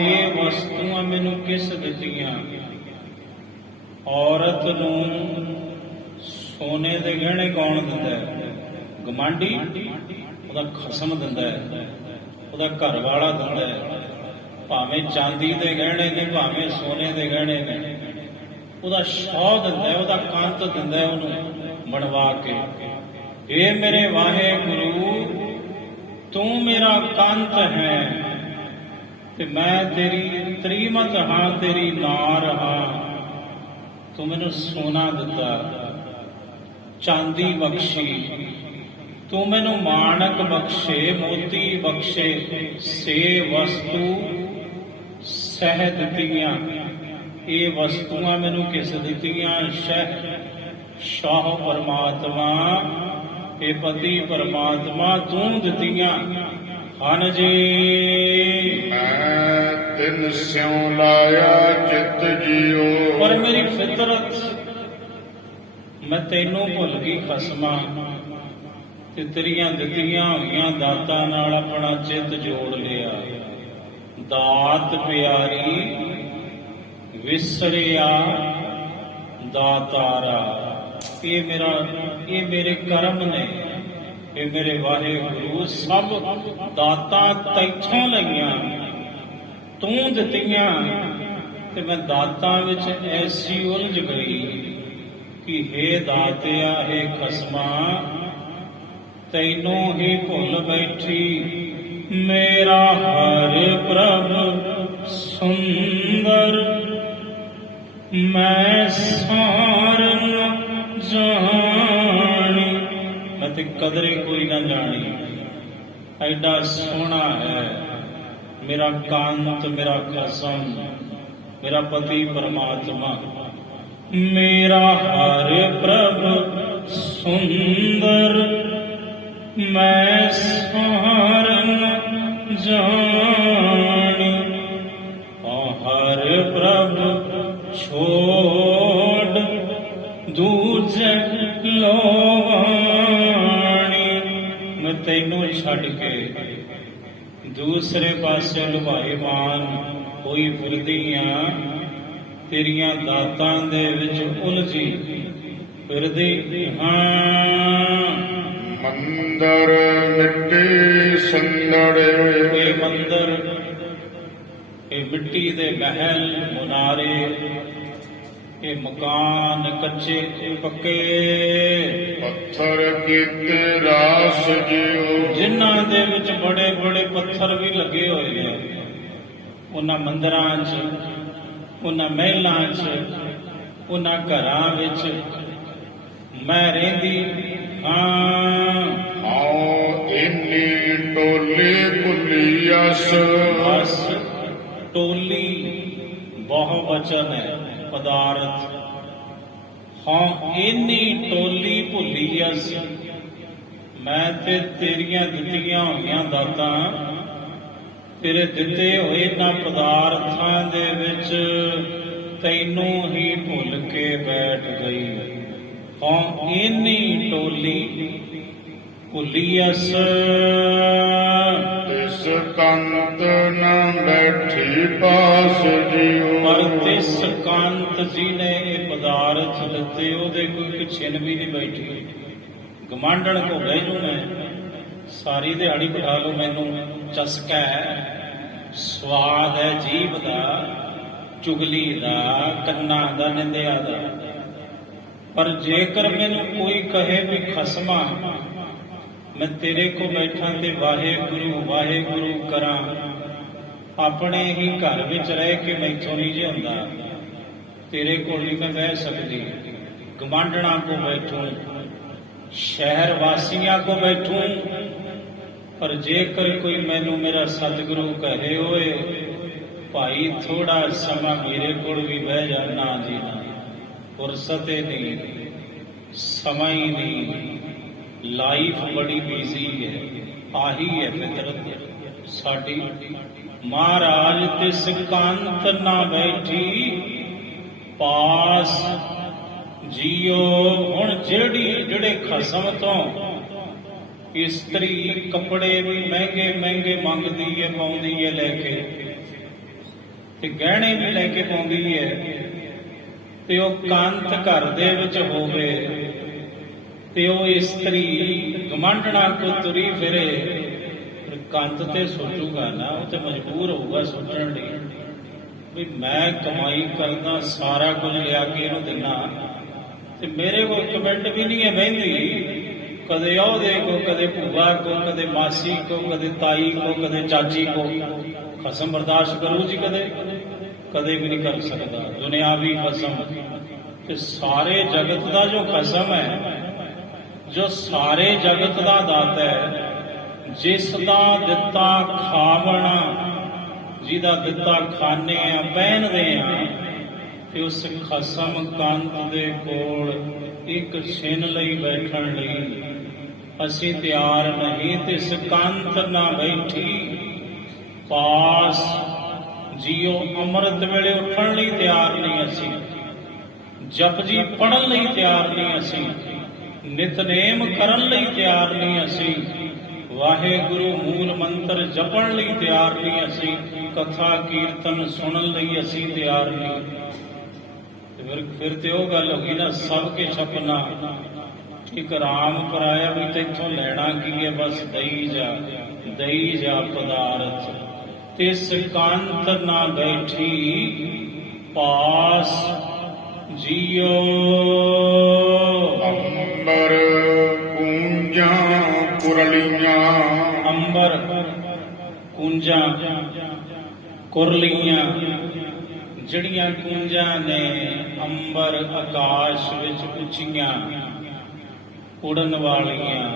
ਇਹ ਵਸਤੂਆਂ ਮੈਨੂੰ ਕਿਸ ਦਿੱਤੀਆਂ? ਔਰਤ ਨੂੰ ਸੋਨੇ ਦੇ ਗਹਿਣੇ ਕੌਣ ਦਿੰਦਾ ਹੈ? ਗਮਾਂਡੀ, ਉਹਦਾ ਖਸਮ ਦਿੰਦਾ ਹੈ, ਉਹਦਾ ਘਰ ਵਾਲਾ ਦਿੰਦਾ ਹੈ। ਭਾਵੇਂ ਚਾਂਦੀ ਦੇ ਗਹਿਣੇ ਨੇ, ਭਾਵੇਂ ਸੋਨੇ ਦੇ ਗਹਿਣੇ ਨੇ, ਉਹਦਾ ਸ਼ੌਹ ਦਿੰਦਾ ਹੈ, ਉਹਦਾ ਕੰਤ ਦਿੰਦਾ ਹੈ ਉਹਨੂੰ ਬਣਵਾ ਕੇ। ਇਹ ਮੇਰੇ ਵਾਹਿਗੁਰੂ, ਤੂੰ ਮੇਰਾ ਕੰਤ ਹੈ ਤੇ ਮੈਂ ਤੇਰੀ ਤ੍ਰੀਮਤ ਹਾਂ, ਤੇਰੀ ਨਾਰ ਹਾਂ। ਤੂੰ ਮੈਨੂੰ ਸੋਨਾ ਦਿੱਤਾ, ਚਾਂਦੀ ਬਖਸ਼ੀ, ਤੂੰ ਮੈਨੂੰ ਮਾਣਕ ਬਖਸ਼ੇ, ਮੋਤੀ ਬਖਸ਼ੇ। ਸੇ ਵਸਤੂ ਸਹਿ ਦਿੱਤੀਆਂ। ਇਹ ਵਸਤੂਆਂ ਮੈਨੂੰ ਕਿਸ ਦਿੱਤੀਆਂ? ਸ਼ਹਿ ਸ਼ਾਹ ਪਰਮਾਤਮਾ, ਇਹ ਪਤੀ ਪਰਮਾਤਮਾ ਤੂੰ ਦਿੱਤੀਆਂ ਹਨ ਜੀ। ਮੈਂ ਤਿਨ ਸਿਉ ਲਾਇਆ ਚਿਤ ਜਿਉ। ਪਰ ਮੇਰੀ ਫਿਤਰਤ, ਮੈਂ ਤੈਨੂੰ ਭੁੱਲ ਗਈ ਖਸਮਾਂ, ਤੇ ਤੇਰੀਆਂ ਦਿੱਤੀਆਂ ਹੋਈਆਂ ਦਾਤਾਂ ਨਾਲ ਆਪਣਾ ਚਿੱਤ ਜੋੜ ਲਿਆ। ਦਾਤ ਪਿਆਰੀ ਵਿਸਰਿਆ ਦਾਤਾਰਾ। ਇਹ ਮੇਰੇ ਕਰਮ ਨੇ, ਇਹ ਮੇਰੇ ਵਾਹਿਗੁਰੂ। ਸਭ ਦਾਤਾਂ ਤੈਥੋਂ ਲਈਆਂ, ਤੂੰ ਦਿੱਤੀਆਂ, ਤੇ ਮੈਂ ਦਾਤਾਂ ਵਿੱਚ ਐਸੀ ਉਲਝ ਗਈ ਕਿ ਹੇ ਦਾਤਿਆ, ਹੇ ਖਸਮਾਂ, ਤੈਨੂੰ ਹੀ ਭੁੱਲ ਬੈਠੀ। ਮੇਰਾ ਹਰ ਪ੍ਰਭ ਸੁੰਦਰ, ਮੈਂ ਸਾਰਨ ਜਾਣੀ। ਮੈਂ ਤੇ ਕਦਰੇ ਕੋਈ ਨਾ ਜਾਣੀ, ਐਡਾ ਸੋਹਣਾ ਹੈ ਮੇਰਾ ਕਾਂਤ, ਮੇਰਾ ਖਸਮ, ਮੇਰਾ ਪਤੀ ਪਰਮਾਤਮਾ। ਮੇਰਾ ਹਰ ਪ੍ਰਭ ਸੁੰਦਰ, ਮੈਂ ਸਾਰਨ ਜਾਣੀ। ਹਰ ਪ੍ਰਭ ਛੋੜ ਦੂਜੇ ਲੋਵਾਣੀ। ਮੈਂ ਤੈਨੂੰ ਛੱਡ ਕੇ ਦੂਸਰੇ ਪਾਸੇ ਲੁਭਾਏ ਮਾਨ ਹੋਈ ਫਿਰਦੀ ਆਂ, ਤੇਰੀਆਂ ਦਾਤਾਂ ਦੇ ਵਿੱਚ ਉਲਝੀ ਫਿਰਦੀ ਹਾਂ। ਮੰਦਰ ਮਿੱਟੀ ਸੰਦੜੇ। ਇਹ ਮੰਦਰ, ਇਹ ਮਿੱਟੀ ਦੇ ਮਹਿਲ ਮੁਨਾਰੇ, ਇਹ ਮਕਾਨ ਕੱਚੇ ਪੱਕੇ, ਪੱਥਰ ਕੀਤੇ ਰਾਸ ਜਿਉ। ਜਿਨ੍ਹਾਂ ਦੇ ਵਿੱਚ ਬੜੇ ਬੜੇ ਪੱਥਰ ਵੀ ਲੱਗੇ ਹੋਏ ਨੇ। ਉਹਨਾਂ ਮੰਦਰਾਂ 'ਚ, ਉਹਨਾਂ ਮਹਿਲਾਂ 'ਚ, ਉਹਨਾਂ ਘਰਾਂ ਵਿੱਚ ਮੈਂ ਰਹਿੰਦੀ ਹਾਂ। ਆਓ ਇੰਨੀ ਟੋਲੀ ਭੁੱਲੀਅਸ। ਬਸ ਟੋਲੀ ਬਹੁ ਵਚਨ ਹੈ, ਪਦਾਰਥ। ਹਾਂ ਇੰਨੀ ਟੋਲੀ ਭੁੱਲੀਅਸ, ਮੈਂ ਤੇ ਤੇਰੀਆਂ ਦਿੱਤੀਆਂ ਹੋਈਆਂ ਦਾਤਾਂ, ਤੇਰੇ ਦਿੱਤੇ ਹੋਏ ਇਹਨਾਂ ਪਦਾਰਥਾਂ ਦੇ ਵਿੱਚ ਤੈਨੂੰ ਹੀ ਭੁੱਲ ਕੇ ਬੈਠ ਗਈ। ਹਾਂ ਇੰਨੀ ਟੋਲੀ ਭੁੱਲੀਅਸ, ਤਿਸ ਕੰਤ ਨ ਬੈਠੀ ਪਾਸ ਜਿਉ। ਪਰ ਤਿਸ ਕਾਂਤ ਜੀ ਨੇ ਇਹ ਪਦਾਰਥ ਦਿੱਤੇ, ਉਹਦੇ ਕੋਈ ਛਿਨ ਵੀ ਨਹੀਂ ਬੈਠੀ। ਗਮਾਂਡਣ ਕੋ ਗਏ ਨੂੰ ਮੈਂ ਸਾਰੀ ਦਿਹਾੜੀ ਬਿਠਾ ਲਓ, ਮੈਨੂੰ ਚਸਕਾ ਹੈ, ਸਵਾਦ ਹੈ ਜੀਭ ਦਾ, ਚੁਗਲੀ ਦਾ, ਕੰਨਾਂ ਦਾ, ਨਿੰਦਿਆ ਦਾ। ਪਰ ਜੇਕਰ ਮੈਨੂੰ ਕੋਈ ਕਹੇ ਵੀ ਖਸਮਾ, ਮੈਂ ਤੇਰੇ ਕੋ ਬੈਠਾ ਤੇ ਵਾਹਿਗੁਰੂ ਵਾਹਿਗੁਰੂ ਕਰਾਂ, ਆਪਣੇ ਹੀ ਘਰ ਵਿੱਚ ਰਹਿ ਕੇ ਮੈਥੋਂ ਨਹੀਂ ਜੇ ਹੁੰਦਾ, ਤੇਰੇ ਕੋਲ ਨਹੀਂ ਮੈਂ ਬਹਿ ਸਕਦੀ। ਗਵਾਂਢਣਾ ਕੋ ਬੈਠੂੰ, ਸ਼ਹਿਰ ਵਾਸੀਆਂ ਕੋ ਬੈਠੂੰ, ਪਰ ਜੇਕਰ ਕੋਈ ਮੈਨੂੰ ਮੇਰਾ ਸਤਿਗੁਰੂ ਕਹੇ, ਓਏ ਭਾਈ ਥੋੜਾ ਸਮਾਂ ਮੇਰੇ ਕੋਲ ਵੀ ਬਹਿ ਜਾ, ਨਾ ਜੀ ਨਾ, ਫੁਰਸਤ ਹੀ ਨਹੀਂ, ਸਮਾਂ ਹੀ ਨਹੀਂ, ਲਾਈਫ ਬੜੀ ਬਿਜ਼ੀ ਹੈ। ਆਹੀ ਹੈ ਫਿਤਰਤ ਸਾਡੀ। ਮਹਾਰਾਜ ਤਿਸ ਕੰਤ ਨਾ ਬੈਠੀ ਪਾਸ ਜੀਓ। ਹੁਣ ਜਿਹੜੇ ਖਸਮ ਤੋਂ ਇਸਤਰੀ ਕੱਪੜੇ ਵੀ ਮਹਿੰਗੇ ਮਹਿੰਗੇ ਮੰਗਦੀ ਹੈ, ਪਾਉਂਦੀ ਹੈ ਲੈ ਕੇ, ਤੇ ਗਹਿਣੇ ਵੀ ਲੈ ਕੇ ਪਾਉਂਦੀ ਹੈ, ਤੇ ਉਹ ਕੰਤ ਘਰ ਦੇ ਵਿੱਚ ਹੋਵੇ, ਤੇ ਉਹ ਇਸਤਰੀ ਗਮਾਂਡਣਾ ਕੋ ਤੁਰੀ ਫਿਰੇ, ਕੰਤ ਤੇ ਸੋਚੂਗਾ ਨਾ, ਉਹ ਤੇ ਮਜਬੂਰ ਹੋਊਗਾ ਸੋਚਣ ਲਈ ਵੀ ਮੈਂ ਕਮਾਈ ਕਰਦਾ, ਸਾਰਾ ਕੁਝ ਲਿਆ ਕੇ ਇਹਨੂੰ ਦਿੰਦਾ, ਤੇ ਮੇਰੇ ਕੋਲ ਇੱਕ ਮਿੰਟ ਵੀ ਨਹੀਂ ਹੈ ਬਹਿੰਦੀ। ਕਦੇ ਉਹਦੇ ਕੋ, ਕਦੇ ਭੂਆ ਕੋ, ਕਦੇ ਮਾਸੀ ਕੋ, ਕਦੇ ਤਾਈ ਕੋ, ਕਦੇ ਚਾਚੀ ਕੋ। ਖਸਮ ਬਰਦਾਸ਼ਤ ਕਰੂ ਜੀ ਕਦੇ? ਕਦੇ ਵੀ ਨਹੀਂ ਕਰ ਸਕਦਾ। ਦੁਨਿਆਵੀ ਖਸਮ ਤੇ ਸਾਰੇ ਜਗਤ ਦਾ ਜੋ ਖਸਮ ਹੈ, ਜੋ ਸਾਰੇ ਜਗਤ ਦਾ ਦਾਤਾ ਹੈ, ਜਿਸ ਦਾ ਦਿੱਤਾ ਖਾਵਣਾ ਜਿਹਦਾ ਦਿੱਤਾ ਖਾਣੇ ਆ ਪਹਿਨਦੇ ਆ, ਤੇ ਉਸ ਖਸਮ ਕੰਤ ਦੇ ਕੋਲ ਇੱਕ ਛਿਨ ਲਈ ਬੈਠਣ ਲਈ ਅਸੀਂ ਤਿਆਰ ਨਹੀਂ, ਤੇ ਸਕੰਤ ਨਾ ਬੈਠੀ ਪਾਸ ਜੀਓ ਅੰਮ੍ਰਿਤ ਵੇਲੇ ਉੱਠਣ ਲਈ ਤਿਆਰ ਨਹੀਂ ਅਸੀਂ, ਜਪਜੀ ਪੜ੍ਹਨ ਲਈ ਤਿਆਰ ਨਹੀਂ ਅਸੀਂ, ਨਿਤਨੇਮ ਕਰਨ ਲਈ ਤਿਆਰ ਨਹੀਂ ਅਸੀਂ, ਵਾਹਿਗੁਰੂ ਮੂਲ ਮੰਤਰ ਜਪਣ ਲਈ ਤਿਆਰ ਨਹੀਂ ਅਸੀਂ, ਕਥਾ ਕੀਰਤਨ ਸੁਣਨ ਲਈ ਅਸੀਂ ਤਿਆਰ ਨਹੀਂ। ਫਿਰ ਤੇ ਉਹ ਗੱਲ ਹੋ ਗਈ ਨਾ, ਸਭ ਕੇ ਛਪਨਾ ਇੱਕ ਰਾਮ ਪਰਾਇਆ ਵੀ ਤੈਥੋਂ ਲੈਣਾ ਕੀ ਹੈ, ਬਸ ਦਈ ਜਾ ਪਦਾਰਥ। ਤੇ ਸਿਕਾਂਤ ਨਾ ਬੈਠੀ ਪਾਸ ਜੀਓ, ਅੰਬਰ ਕੂੰਜਾਂ ਕੁਰਲੀਆਂ, ਅੰਬਰ ਕੂੰਜਾਂ ਕੁਰਲੀਆਂ, ਜਿਹੜੀਆਂ ਕੂੰਜਾਂ ਨੇ ਅੰਬਰ ਆਕਾਸ਼ ਵਿੱਚ ਉੱਚੀਆਂ ਉੜਨ ਵਾਲੀਆਂ,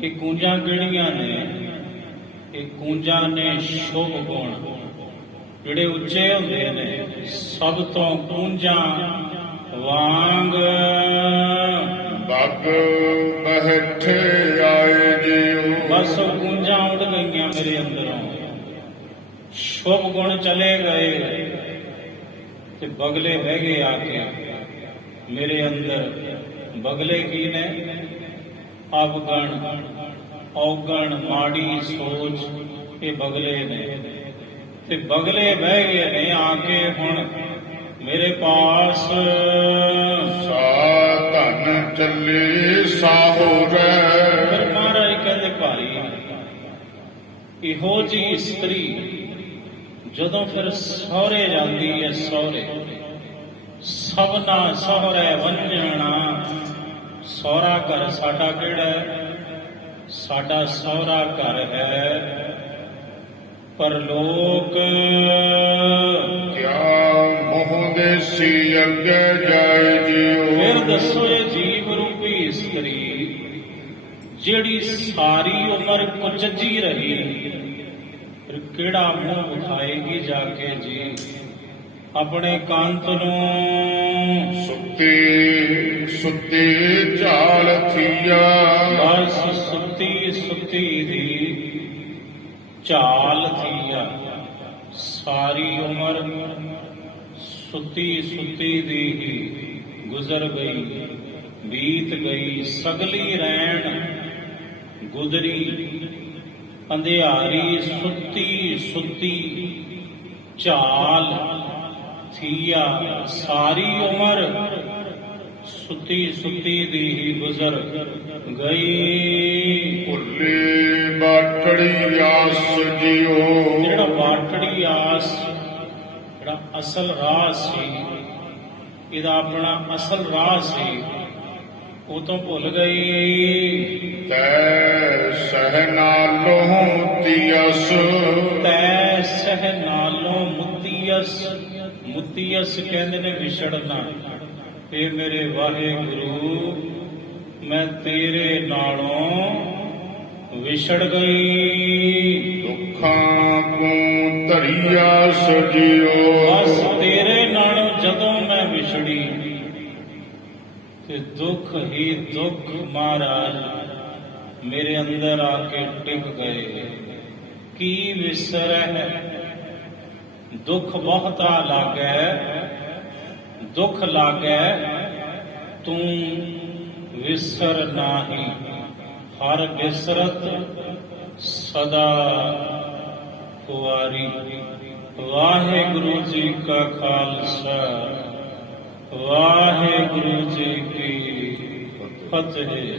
ਇਹ ਕੂੰਜਾਂ ਕਿਹੜੀਆਂ ਨੇ? ਇਹ ਕੂੰਜਾਂ ਨੇ ਸ਼ੁਭ ਗੁਣ, ਜਿਹੜੇ ਉੱਚੇ ਹੁੰਦੇ ਨੇ। ਸਭ ਤੋਂ ਕੂੰਜਾਂ ਵਾਂਗ ਬੱਗ ਬੈਠੇ ਆਏ ਜੀਓ, ਬਸ ਉਹ ਕੂੰਜਾਂ ਉੱਡ ਗਈਆਂ ਮੇਰੇ ਅੰਦਰੋਂ, ਸ਼ੁਭ ਗੁਣ ਚਲੇ ਗਏ ਤੇ ਬਗਲੇ ਬਹਿ ਗਏ ਆ ਕੇ ਮੇਰੇ ਅੰਦਰ। ਬਗਲੇ ਕੀ ਨੇ? ਅਵਗਣ, ਔਗਣ, ਮਾੜੀ ਸੋਚ, ਇਹ ਬਗਲੇ ਨੇ। ਤੇ ਬਗਲੇ ਬਹਿ ਗਏ ਨੇ ਆ ਕੇ ਹੁਣ ਮੇਰੇ ਪਾਸ। ਸਾ ਧਨ ਚੱਲੇ ਸਾਹੋ ਰਹਿ, ਫਿਰ ਮਹਾਰਾਜ ਕਹਿੰਦੇ ਭਾਈ ਇਹੋ ਜੀ ਇਸਤਰੀ ਜਦੋਂ ਫਿਰ ਸਹੁਰੇ ਜਾਂਦੀ ਹੈ, ਸਹੁਰੇ ਸਭਨਾ ਸਹੁਰੇ ਵੰਜਣਾ। ਸਹੁਰਾ ਘਰ ਸਾਡਾ ਕਿਹੜਾ ਹੈ? ਸਾਡਾ ਸਹੁਰਾ ਘਰ ਹੈ ਪਰਲੋਕ। ਕਿਆ ਮੋਹ ਦੇ ਸੀ ਅੱਗੇ ਜਾਏ ਜੀਓ, ਫਿਰ ਦੱਸੋ ਇਹ ਜੀਵ ਰੂਪੀ ਇਸਤਰੀ ਜਿਹੜੀ ਸਾਰੀ ਉਮਰ ਕੁਚਜੀ ਰਹੀ, ਫਿਰ ਕਿਹੜਾ ਮੂੰਹ ਵਿਖਾਏਗੀ ਜਾ ਕੇ ਜੀ ਆਪਣੇ ਕੰਤ ਨੂੰ? ਸੁੱਤੀ ਸੁੱਤੀ ਝਾਲ ਥੀਆ, ਬਸ ਸੁੱਤੀ ਸੁੱਤੀ ਦੀ ਝਾਲ ਥੀਆ। ਸਾਰੀ ਉਮਰ ਸੁੱਤੀ ਸੁੱਤੀ ਦੀ ਹੀ ਗੁਜ਼ਰ ਗਈ, ਬੀਤ ਗਈ। ਸਗਲੀ ਰੈਣ ਗੁਦਰੀ ਅੰਧਿਆਰੀ, ਸੁੱਤੀ ਸੁੱਤੀ ਝਾਲ ਥੀਆ। ਸਾਰੀ ਉਮਰ ਸੁੱਤੀ ਸੁੱਤੀ ਦੀ ਹੀ ਗੁਜ਼ਰ ਗਈ। ਭੁੱਲੇ ਬਾਟੜੀ ਆਸ ਜੀਓ, ਜਿਹੜਾ ਬਾਟੜੀ ਆਸ, ਜਿਹੜਾ ਅਸਲ ਰਾਹ ਸੀ, ਇਹਦਾ ਆਪਣਾ ਅਸਲ ਰਾਹ ਸੀ, ਉਹ ਤੋਂ ਭੁੱਲ ਗਈ। ਤੈ ਸਹਿ ਨਾਲੋਂ ਮੁਤੀਅਸ, ਤੈ ਸਹਿ ਨਾਲੋਂ ਮੁਤੀਅਸ। ਮੁਤੀਅਸ ਕਹਿੰਦੇ ਨੇ ਵਿਛੜਨਾ। ਏ ਮੇਰੇ ਵਾਹਿਗੁਰੂ ਮੈਂ ਤੇਰੇ ਨਾਲੋਂ ਵਿਛੜ ਗਈ। ਦੁੱਖਾਂ ਕੋ ਧਰਿਆ ਸਜਿਓ, ਬਸ ਤੇਰੇ ਨਾਲੋਂ ਜਦੋਂ ਮੈਂ ਵਿਛੜੀ ਤੇ ਦੁੱਖ ਹੀ ਦੁੱਖ ਮਹਾਰਾਜ ਮੇਰੇ ਅੰਦਰ ਆ ਕੇ ਟਿਕ ਗਏ। ਕੀ ਵਿਸਰੈ ਦੁੱਖ ਬਹੁਤਾ ਲਾਗੈ, ਦੁੱਖ ਲਾਗੈ ਤੂੰ ਵਿਸਰ ਨਾਹੀ। ਹਰ ਬਿਸਰਤ ਸਦਾ ਕੁਵਾਰੀ। ਵਾਹਿਗੁਰੂ ਜੀ ਕਾ ਖਾਲਸਾ, ਵਾਹਿਗੁਰੂ ਜੀ ਕੀ ਫਤਿਹ।